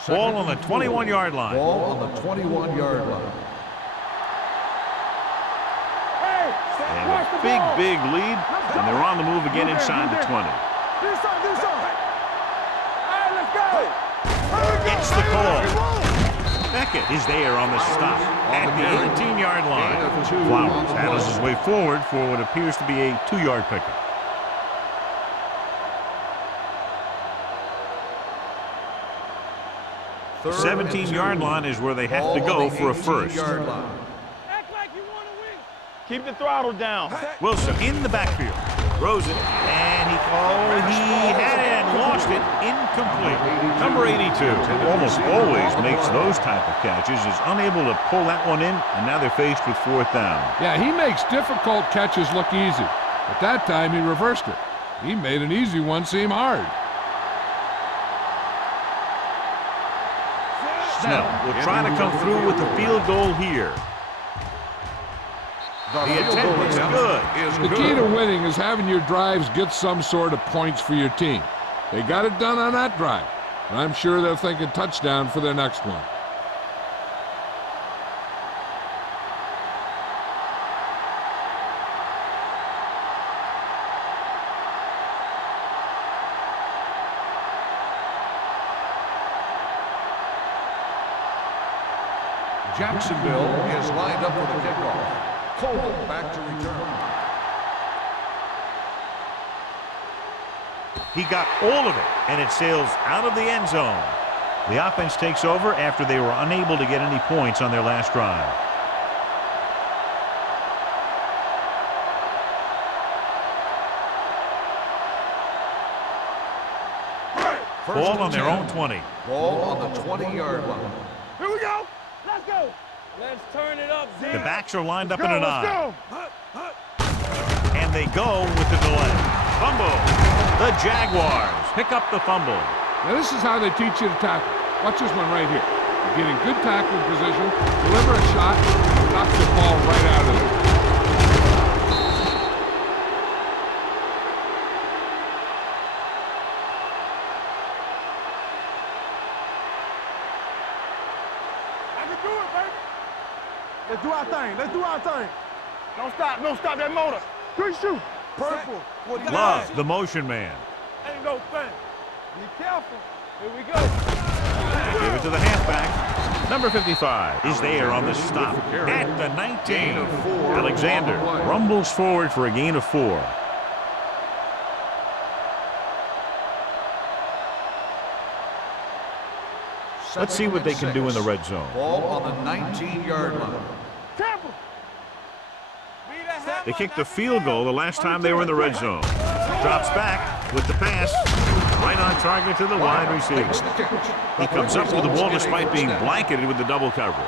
Ball on the 21-yard line. Ball on the 21-yard line. And a big lead, and they're on the move again inside the 20. Do something. All right, let's go. It's the call. Beckett is there on the stop at the 18-yard line. Flowers battles his way forward for what appears to be a 2-yard pickup. The 17-yard line is where they have to go for a first. Act like you want to win. Keep the throttle down. Wilson in the backfield. Throws it, and he had it and lost it. Incomplete. Number 82, who almost always makes those type of catches, is unable to pull that one in, and now they're faced with 4th down. Yeah, he makes difficult catches look easy. At that time, he reversed it. He made an easy one seem hard. Snell will try to come through with the field goal here. The attempt is good. The key to winning is having your drives get some sort of points for your team. They got it done on that drive, and I'm sure they're thinking touchdown for their next one. Jacksonville is lined up for the kickoff. Cole back to return. He got all of it, and it sails out of the end zone. The offense takes over after they were unable to get any points on their last drive. Ball on their own 20. Ball on the 20-yard line. Here we go. Let's go. Let's turn it up, Zeke. The backs are lined up in an Let's eye. go. And they go with the delay. Fumble. The Jaguars pick up the fumble. Now, this is how they teach you to tackle. Watch this one right here. You get in good tackling position, deliver a shot, and knock the ball right out of there. Let's do our thing. Let's do our thing. Don't stop. Don't stop that motor. Good shoot. Purple. Love, the motion man. Ain't no thing. Be careful. Here we go. They give it to the halfback. Number 55 is there on the stop at the 19. Alexander rumbles forward for a gain of 4. Let's see what they can do in the red zone. Ball on the 19-yard line. Careful. They kicked the field goal the last time they were in the red zone. Drops back with the pass. Right on target to the wide receiver. He comes up with the ball despite being blanketed with the double coverage.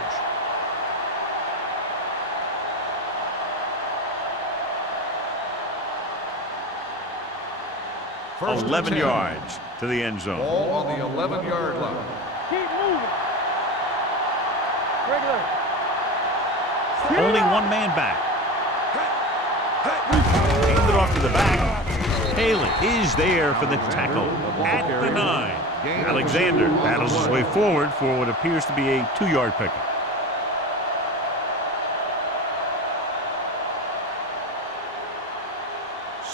First 11 and 10. yards to the end zone. Ball on the 11-yard line. Keep moving. Regular. Only one man back. Hand it off to the back. Palin is there for the tackle at the 9. Alexander battles his way forward for what appears to be a 2-yard pickup.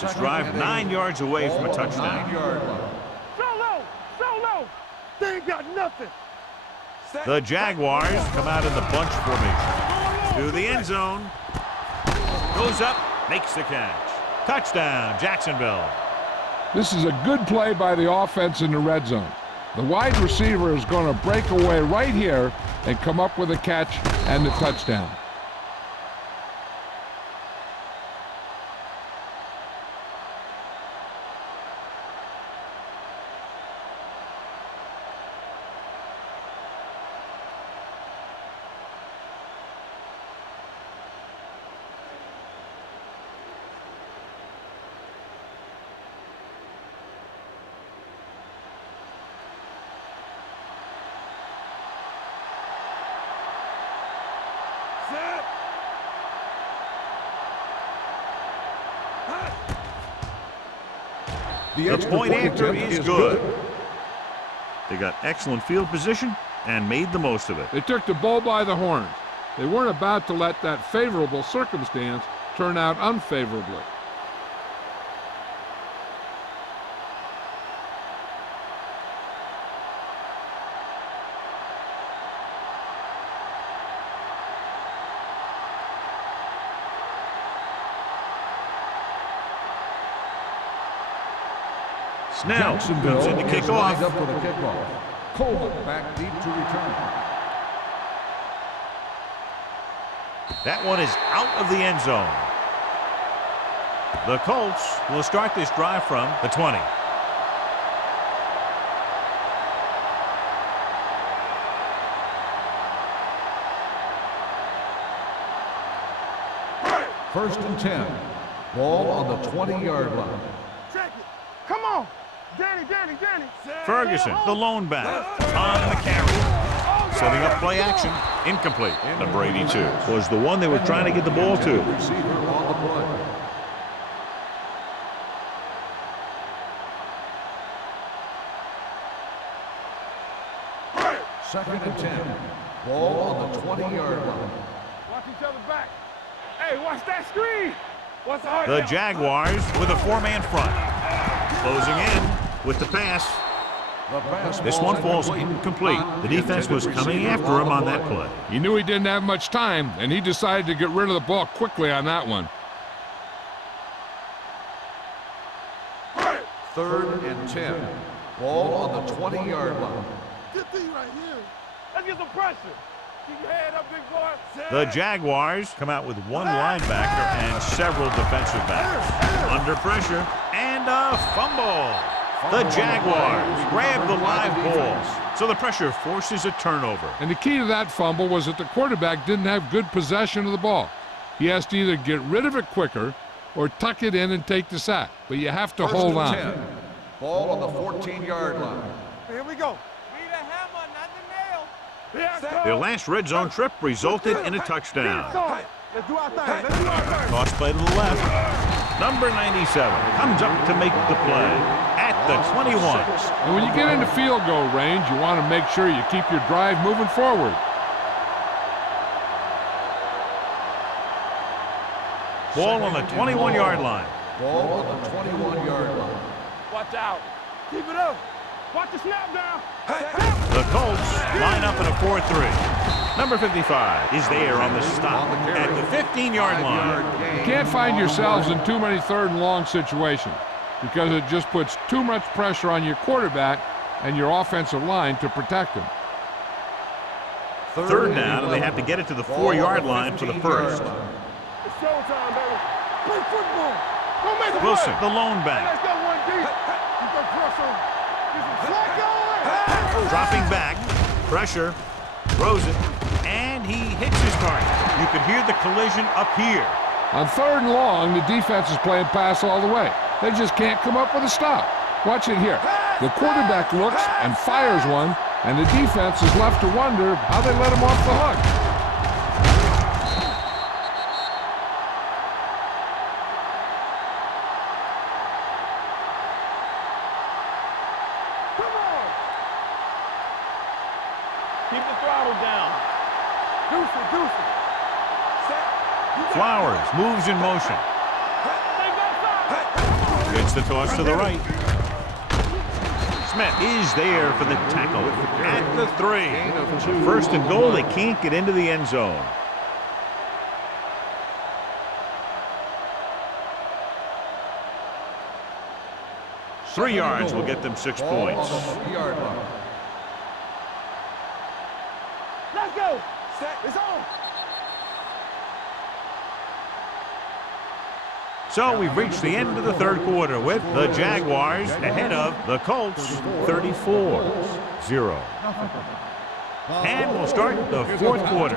This drive 9 yards away from a touchdown. 9-yard line. So low. They ain't got nothing. The Jaguars come out in the bunch formation. To the end zone. Goes up, makes the catch. Touchdown, Jacksonville. This is a good play by the offense in the red zone. The wide receiver is going to break away right here and come up with a catch and the touchdown. The point after is good. They got excellent field position and made the most of it. They took the bull by the horns. They weren't about to let that favorable circumstance turn out unfavorably. Snell comes in to kick is off. lined up for the kickoff. Coleman back deep to return. That one is out of the end zone. The Colts will start this drive from the 20. First and 10. Ball on the 20-yard line. Check it. Come on. Danny. Ferguson, the lone back, on the carry. Setting up play action. Incomplete. Number 82 was the one they were trying to get the ball to. Receiver on the play. Second and 10. Ball on the 20-yard line. Watch each other back. Hey, watch that screen. What's The Jaguars with a four-man front. Closing in with the pass. This one falls incomplete. The defense was coming after him on that play. He knew he didn't have much time, and he decided to get rid of the ball quickly on that one. Third and 10. Ball on the 20-yard line. Good thing right here. Let's get some pressure. Keep your head up, big boy. The Jaguars come out with one linebacker and several defensive backs. Under pressure and a fumble. The Jaguars grab the live ball, so the pressure forces a turnover. And the key to that fumble was that the quarterback didn't have good possession of the ball. He has to either get rid of it quicker or tuck it in and take the sack. But you have to hold on. 10. Ball on the 14-yard line. Here we go. Be the hammer, not the nail. Their last red zone trip resulted in a touchdown. Let's do our thing. Toss play to the left. Number 97 comes up to make the play at the 21. And when you get into field goal range, you want to make sure you keep your drive moving forward. Ball on the 21-yard line. Ball on the 21-yard line. Watch out. Keep it up. Watch the snap down. The Colts line up in a 4-3. Number 55 is there on the stop at the 15-yard line. You can't find yourselves in too many third and long situations because it just puts too much pressure on your quarterback and your offensive line to protect him. Third down, and they have to get it to the 4-yard line for the first. It's showtime, baby. Play football. Don't make a Wilson, play. the lone Let's back, go one deep. You can press on. Get some slack going. dropping back, pressure, throws it, and he hits his target. You can hear the collision up here. On third and long, the defense is playing pass all the way. They just can't come up with a stop. Watch it here. The quarterback looks and fires one, and the defense is left to wonder how they let him off the hook. Come on. Keep the throttle down. Deuce it. Flowers moves in motion. Gets the toss to the right. Smith is there for the tackle at the 3. First and goal, they can't get into the end zone. Three yards will get them 6 points. Yard line. Let's go. It's on. So we've reached the end of the third quarter with the Jaguars ahead of the Colts 34-0. And we'll start the fourth quarter.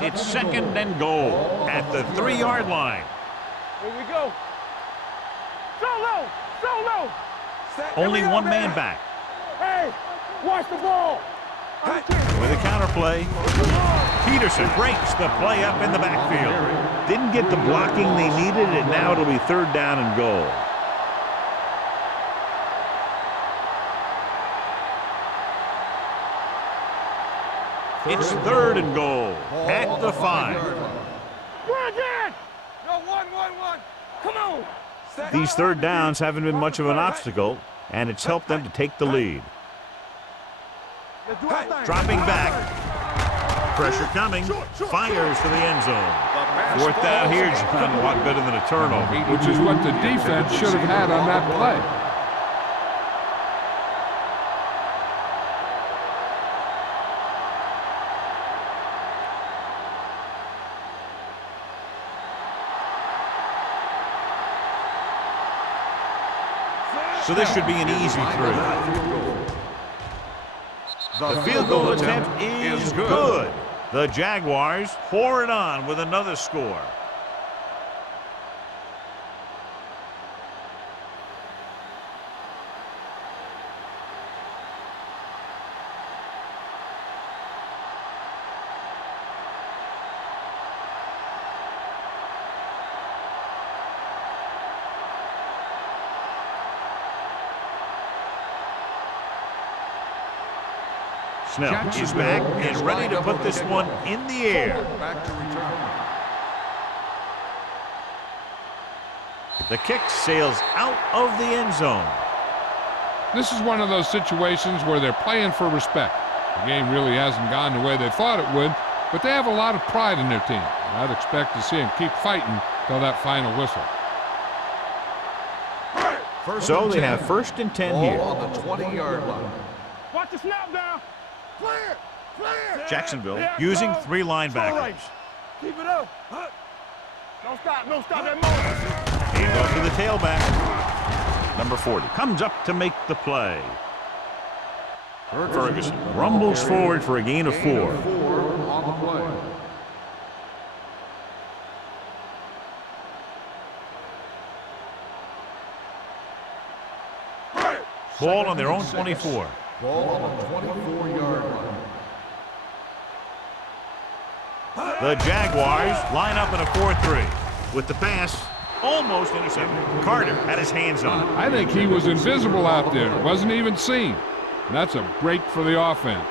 It's second and goal at the 3-yard line. Here we go. So low. Only one man back. Hey, watch the ball. With a counterplay, Peterson breaks the play up in the backfield. Didn't get the blocking they needed, and now it'll be third down and goal. It's third and goal at the 5. Brandon! No, one. Come on. These third downs haven't been much of an obstacle, and it's helped them to take the lead. Let's do our thing. Dropping back. Pressure coming. Fires for the end zone. Fourth down here, John, a lot better than a turnover. Which is what the defense should have had on that play. So this should be an easy three. The field goal attempt is good. The Jaguars pour it on with another score. Snell is back and ready to put this one in the air. The kick sails out of the end zone. This is one of those situations where they're playing for respect. The game really hasn't gone the way they thought it would, but they have a lot of pride in their team. I'd expect to see them keep fighting till that final whistle. So they have 1st and 10 here. On the 20-yard line. Watch the snap down. Clear! Clear! Jacksonville using 3 linebackers. Keep it up. Don't stop that motor. Hand off to the tailback. Number 40 comes up to make the play. Ferguson rumbles forward for a gain of 4. On the play. Ball on their own 24. Ball on the 24-yard line. The Jaguars line up in a 4-3. With the pass almost intercepted. Carter had his hands on it. I think he was invisible out there. Wasn't even seen. And that's a break for the offense.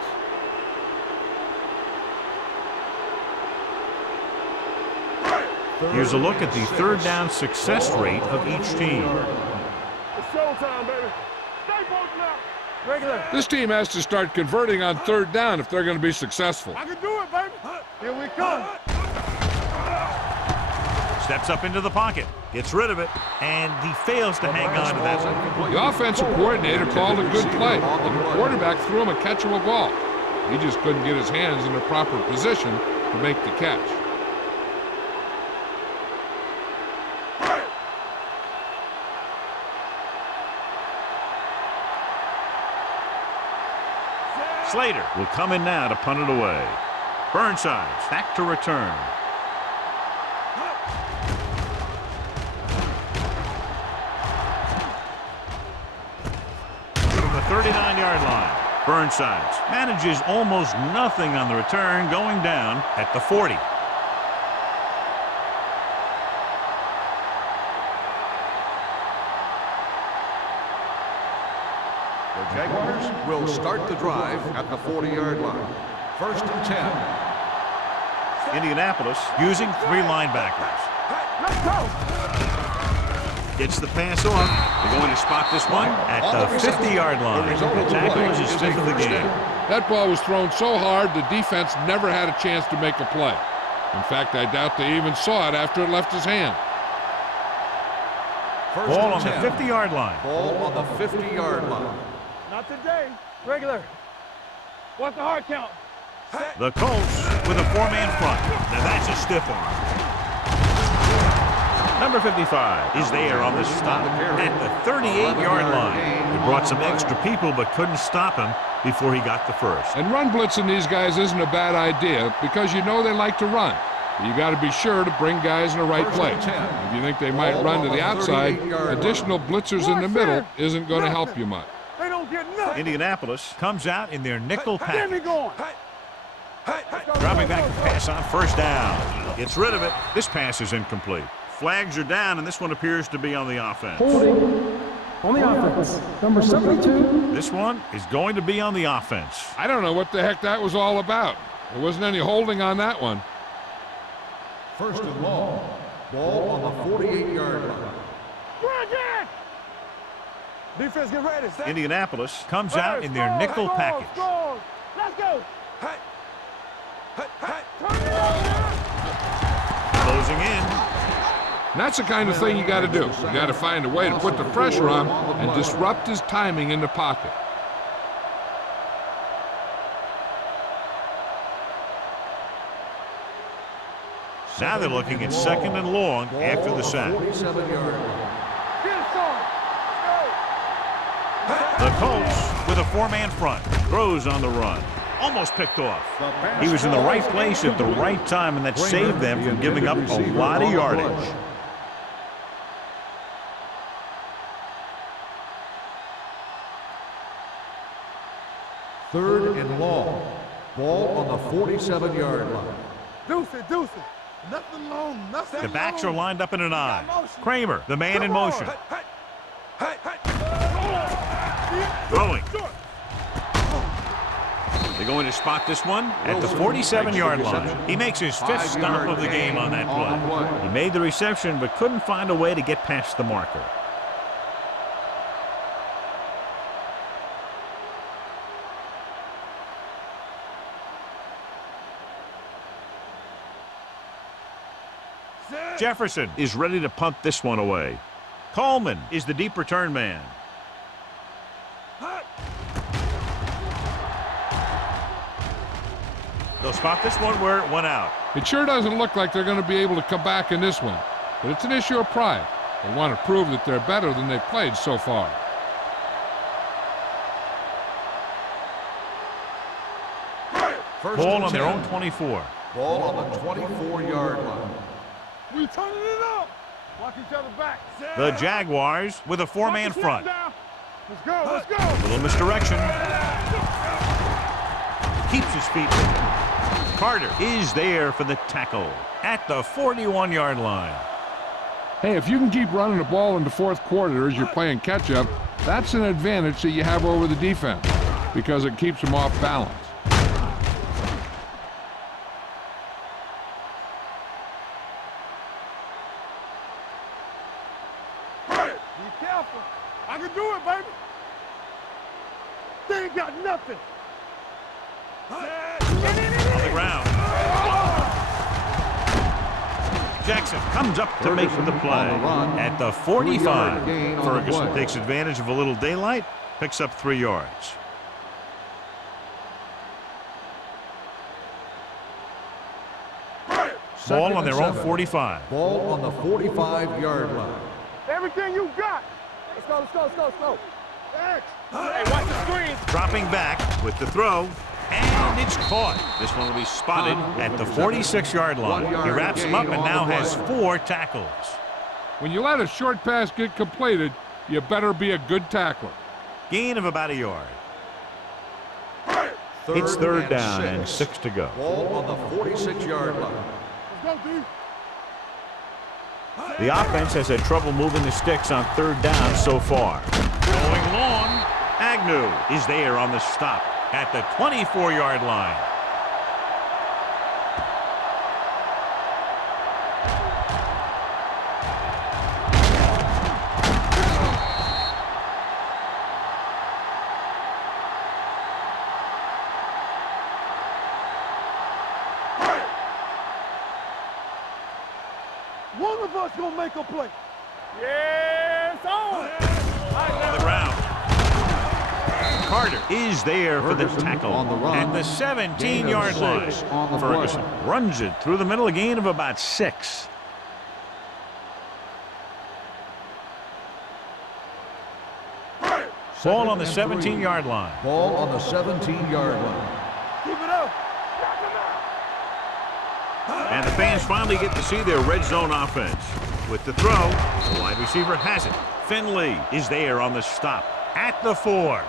Here's a look at the 3rd down success rate of each team. It's showtime, baby. Stay focused now. Regular. This team has to start converting on 3rd down if they're going to be successful. I can do it, baby. Here we come. Steps up into the pocket, gets rid of it, and he fails to hang on to that one. The offensive coordinator called a good play, and the quarterback threw him a catchable ball. He just couldn't get his hands in the proper position to make the catch. Slater will come in now to punt it away. Burnside's back to return. From the 39-yard line, Burnside's manages almost nothing on the return, going down at the 40. The Jaguars will start the drive at the 40-yard line. 1st and 10. Indianapolis using 3 linebackers. Let's go. Gets the pass off. They're going to spot this one at the 50-yard line. The tackle is his 5th of the game. That ball was thrown so hard the defense never had a chance to make a play. In fact, I doubt they even saw it after it left his hand. Ball on the 50-yard line. Ball on the 50-yard line. Not today. Regular. What's the hard count? The Colts with a 4-man front. Now that's a stiff one. Number 55 is there on the stop at the 38-yard line. He brought some extra people but couldn't stop him before he got the first. And run blitzing these guys isn't a bad idea because you know they like to run. You got to be sure to bring guys in the right place. If you think they might run to the outside, additional blitzers in the middle isn't going to help you much. They don't get nothing. Indianapolis comes out in their nickel Get me package. going. Dropping back to pass on 1st down. Gets rid of it. This pass is incomplete. Flags are down, and this one appears to be on the offense. Holding on the offense. Number 72. This one is going to be on the offense. I don't know what the heck that was all about. There wasn't any holding on that one. 1st and long. Ball on the 48-yard line. Bring it. Defense, get ready. Set. Indianapolis comes out in their nickel Score, package. score. Let's go. Closing in. And that's the kind of thing you got to do. You got to find a way to put the pressure on and disrupt his timing in the pocket. Now they're looking at 2nd and long after the sack. The Colts with a 4-man front. Throws on the run. Almost picked off. He was in the right place at the right time, and that saved them from giving up a lot of yardage. Third and long. Ball on the 47-yard line. Deuce it. Nothing long, nothing The backs are long. lined up in an I. Kramer, the man in motion. Throwing. They're going to spot this one at the 47-yard line. He makes his 5th stop of the game on that play. He made the reception but couldn't find a way to get past the marker. Jefferson is ready to punt this one away. Coleman is the deep return man. They'll spot this one where it went out. It sure doesn't look like they're going to be able to come back in this one, but it's an issue of pride. They want to prove that they're better than they've played so far. Ball on their own 24. Ball on the 24-yard line. We turning it up. Watch each other back. The Jaguars with a 4-man front. Let's go. Little misdirection. Keeps his feet. Carter is there for the tackle at the 41-yard line. Hey, if you can keep running the ball in the 4th quarter as you're playing catch-up, that's an advantage that you have over the defense because it keeps them off balance. Be careful. I can do it, baby. They ain't got nothing. On the ground. Jackson comes up to make the play at the 45. Ferguson takes advantage of a little daylight, picks up 3 yards. Ball on their own 45. Ball on the 45-yard line. Everything you got. Let's go. Hey, watch the screen. Dropping back with the throw, and it's caught. This one will be spotted at the 46-yard line. He wraps him up and now has 4 tackles. When you let a short pass get completed, you better be a good tackler. Gain of about a yard. It's 3rd down and 6 to go. Ball on the 46-yard line. Let's go, D. The offense has had trouble moving the sticks on 3rd down so far. Going long, Agnew is there on the stop at the 24-yard line. One of us gonna make a play. Yes, on On the ground. Carter is there for the tackle at the 17-yard line. Ferguson runs it through the middle, a gain of about 6. Ball on the 17-yard line. Ball on the 17-yard line. Keep it up. And the fans finally get to see their red zone offense. With the throw, the wide receiver has it. Finley is there on the stop at the 4.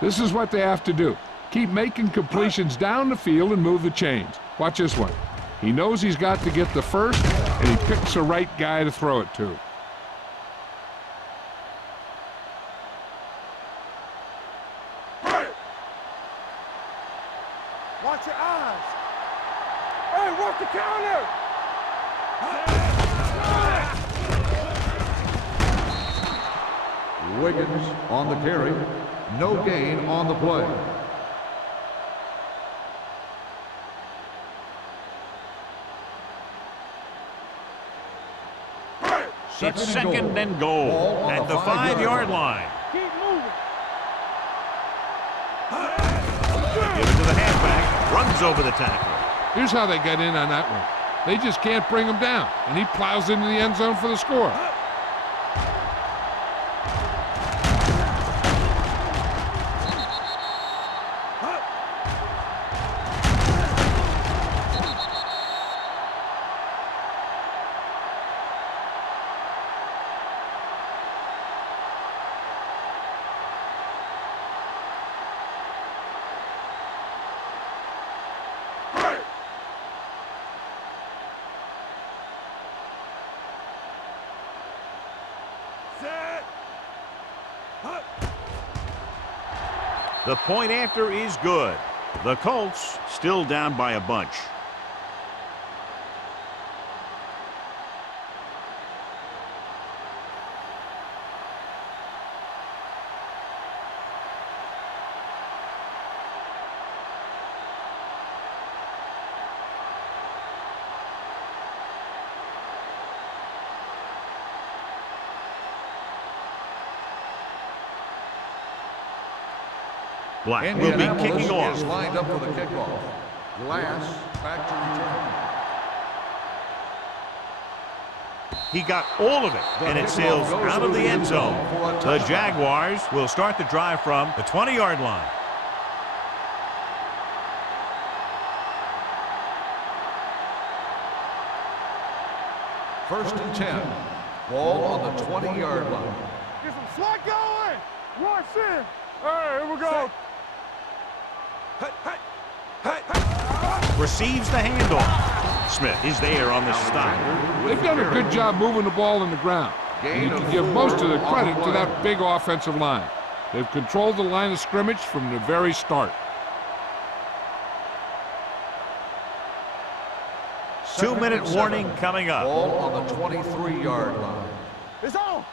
This is what they have to do. Keep making completions down the field and move the chains. Watch this one. He knows he's got to get the first, and he picks the right guy to throw it to. Watch your eyes. Hey, work the counter. Wiggins on the carry. No gain on the play. It's second and goal at the 5-yard line. Keep moving. Give it to the halfback. Runs over the tackle. Here's how they get in on that one. They just can't bring him down, and he plows into the end zone for the score. The point after is good. The Colts still down by a bunch. Black will be kicking off. Is lined up for the kickoff. Glass back to return. He got all of it, and it sails out of the end zone. The Jaguars will start the drive from the 20-yard line. First and 10. Ball on the 20-yard line. Get some slack going. Rush in. Hey, here we go. Receives the handoff. Smith is there on the stop. They've done a good job moving the ball in the ground. And you can give most of the credit to that big offensive line. They've controlled the line of scrimmage from the very start. 2-minute warning coming up. Ball on the 23-yard line. It's on.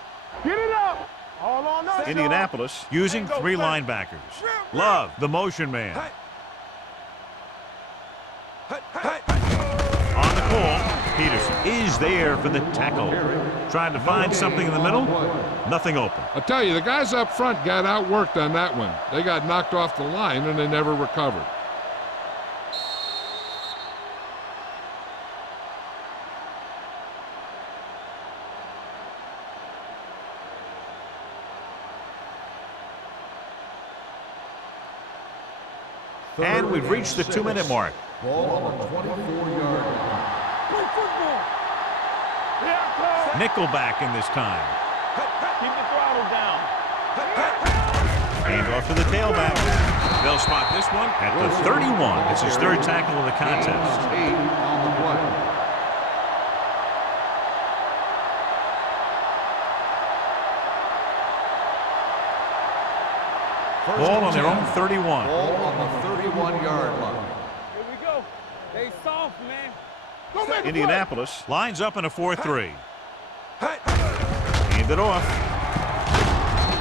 Get it up. All on us. Indianapolis using 3 linebackers. Love, the motion man. On the call, Peterson is there for the tackle. Trying to find something in the middle. Nothing open. I'll tell you, the guys up front got outworked on that one. They got knocked off the line and they never recovered. And we've reached the 2-minute mark. Ball on the 24-yard line. Play football. Yeah, Nickelback in this time. keep the throttle down. Hand off to the tailback. They'll spot this one at the 31. It's his 3rd tackle of the contest. 8 on the play. Ball on their own 31. Ball on the 31-yard line. Here we go. They soft, man. Go make a Indianapolis lines up in a 4-3. Hand it off.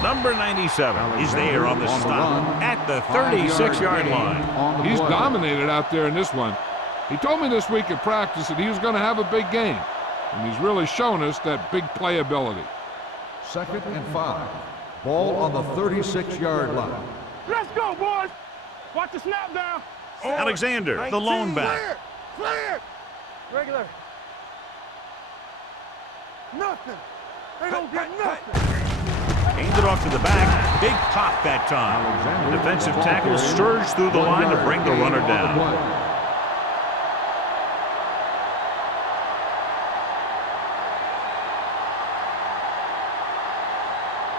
Number 97 is there on the stop at the 36-yard line. He's dominated out there in this one. He told me this week at practice that he was going to have a big game. And he's really shown us that big playability. 2nd and 5. Ball on the 36-yard line. Let's go, boys. Watch the snap down. Alexander, the lone back. Clear. Regular. Nothing. They don't get nothing. Aimed it off to the back. Big pop that time. The defensive tackle surged through the line to bring the runner down.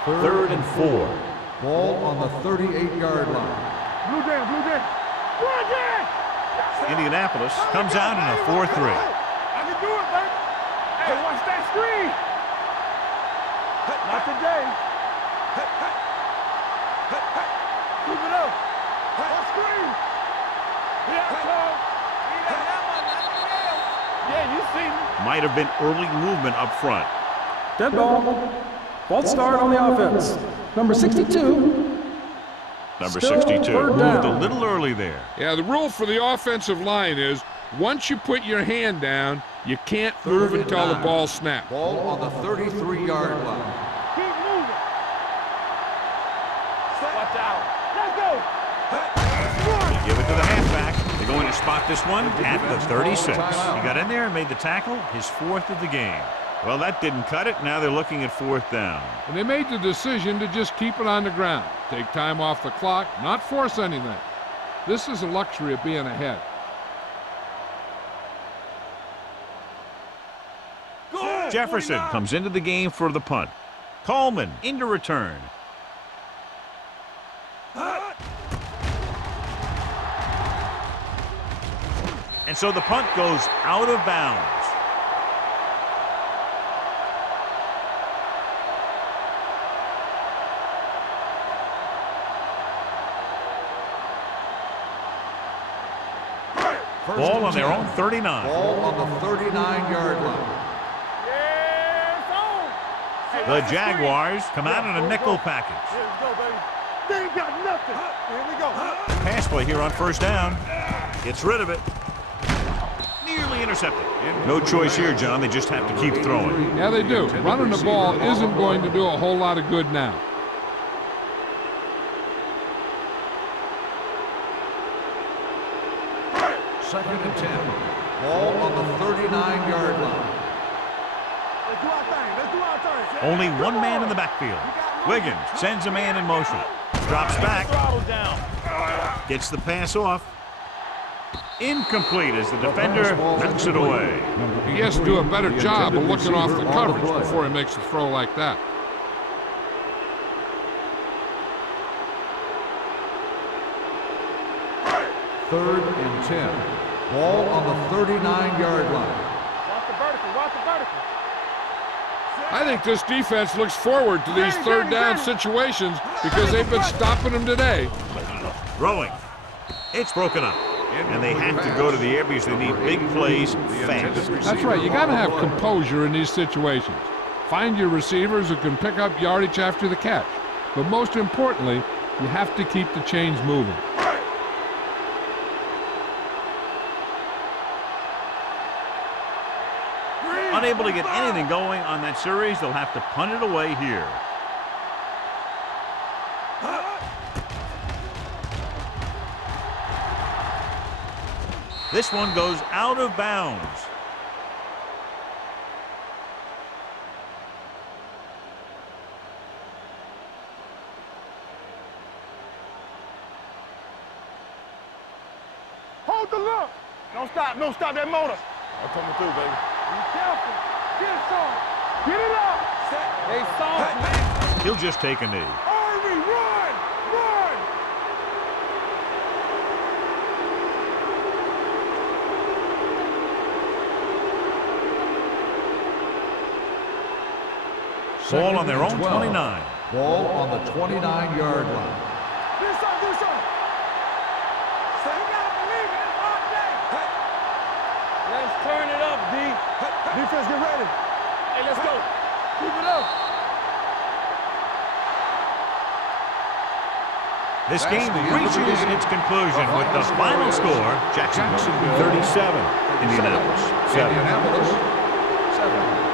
Third and 4. Ball on the 38-yard line. Blue down, blue down. Blue down. Indianapolis comes out in a 4-3. I can do it, baby. Hey, watch that screen. Not today. Keep it up. That screen. Here I come. Need a hammer, not the nail. Yeah, you see me. Might have been early movement up front. Dead ball. False start on the offense. Number 62. Number Still 62 third moved down. a little early there. Yeah, the rule for the offensive line is once you put your hand down, You can't move until the ball snaps. Ball on the 33-yard line. Keep moving. Watch out. Let's go. Give it to the halfback. They're going to spot this one at the 36. He got in there and made the tackle, his 4th of the game. Well, that didn't cut it. Now they're looking at 4th down. And they made the decision to just keep it on the ground. Take time off the clock, not force anything. This is a luxury of being ahead. Jefferson comes into the game for the punt. Coleman into return. And so the punt goes out of bounds. Ball on their own 39. Ball on the 39-yard line. The Jaguars come out in a nickel package. Let's go, baby. They ain't got nothing. Here we go. Pass play here on 1st down. Gets rid of it. Nearly intercepted. No choice here, John. They just have to keep throwing. Yeah, they do. Running the ball isn't going to do a whole lot of good now. Second and 10. Ball on the 39-yard line. Let's do our thing. Let's do our thing. Only one man in the backfield. Wiggins sends a man in motion. Drops back. Gets the pass off. Incomplete as the defender knocks it away. He has to do a better job of looking off the coverage before he makes a throw like that. Third and 10. Ball on the 39-yard line. Watch the vertical. Watch the vertical. I think this defense looks forward to these 3rd down situations because they've been stopping them today. Throwing. It's broken up. And they have to go to the air because they need big plays fast. That's right. You got to have composure in these situations. Find your receivers who can pick up yardage after the catch. But most importantly, you have to keep the chains moving. Unable to get anything going on that series, they'll have to punt it away here. This one goes out of bounds. Hold the look. Don't stop. Don't stop that motor. I'm coming through, baby. Be careful. Get it on. Get it up. They soft, man. He'll just take a knee. Army, run. Run. Ball on their own 29. Ball on the 29-yard line. This side, this side. You gotta believe it. It's our day. Let's turn it up, D. Defense, get ready. Hey, let's go. Keep it up. This game reaches its conclusion with the final score, Jacksonville 37, Indianapolis 7. Indianapolis 7.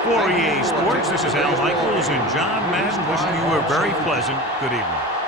For EA Sports, this is Al Michaels and John Madden wishing you a very pleasant good evening.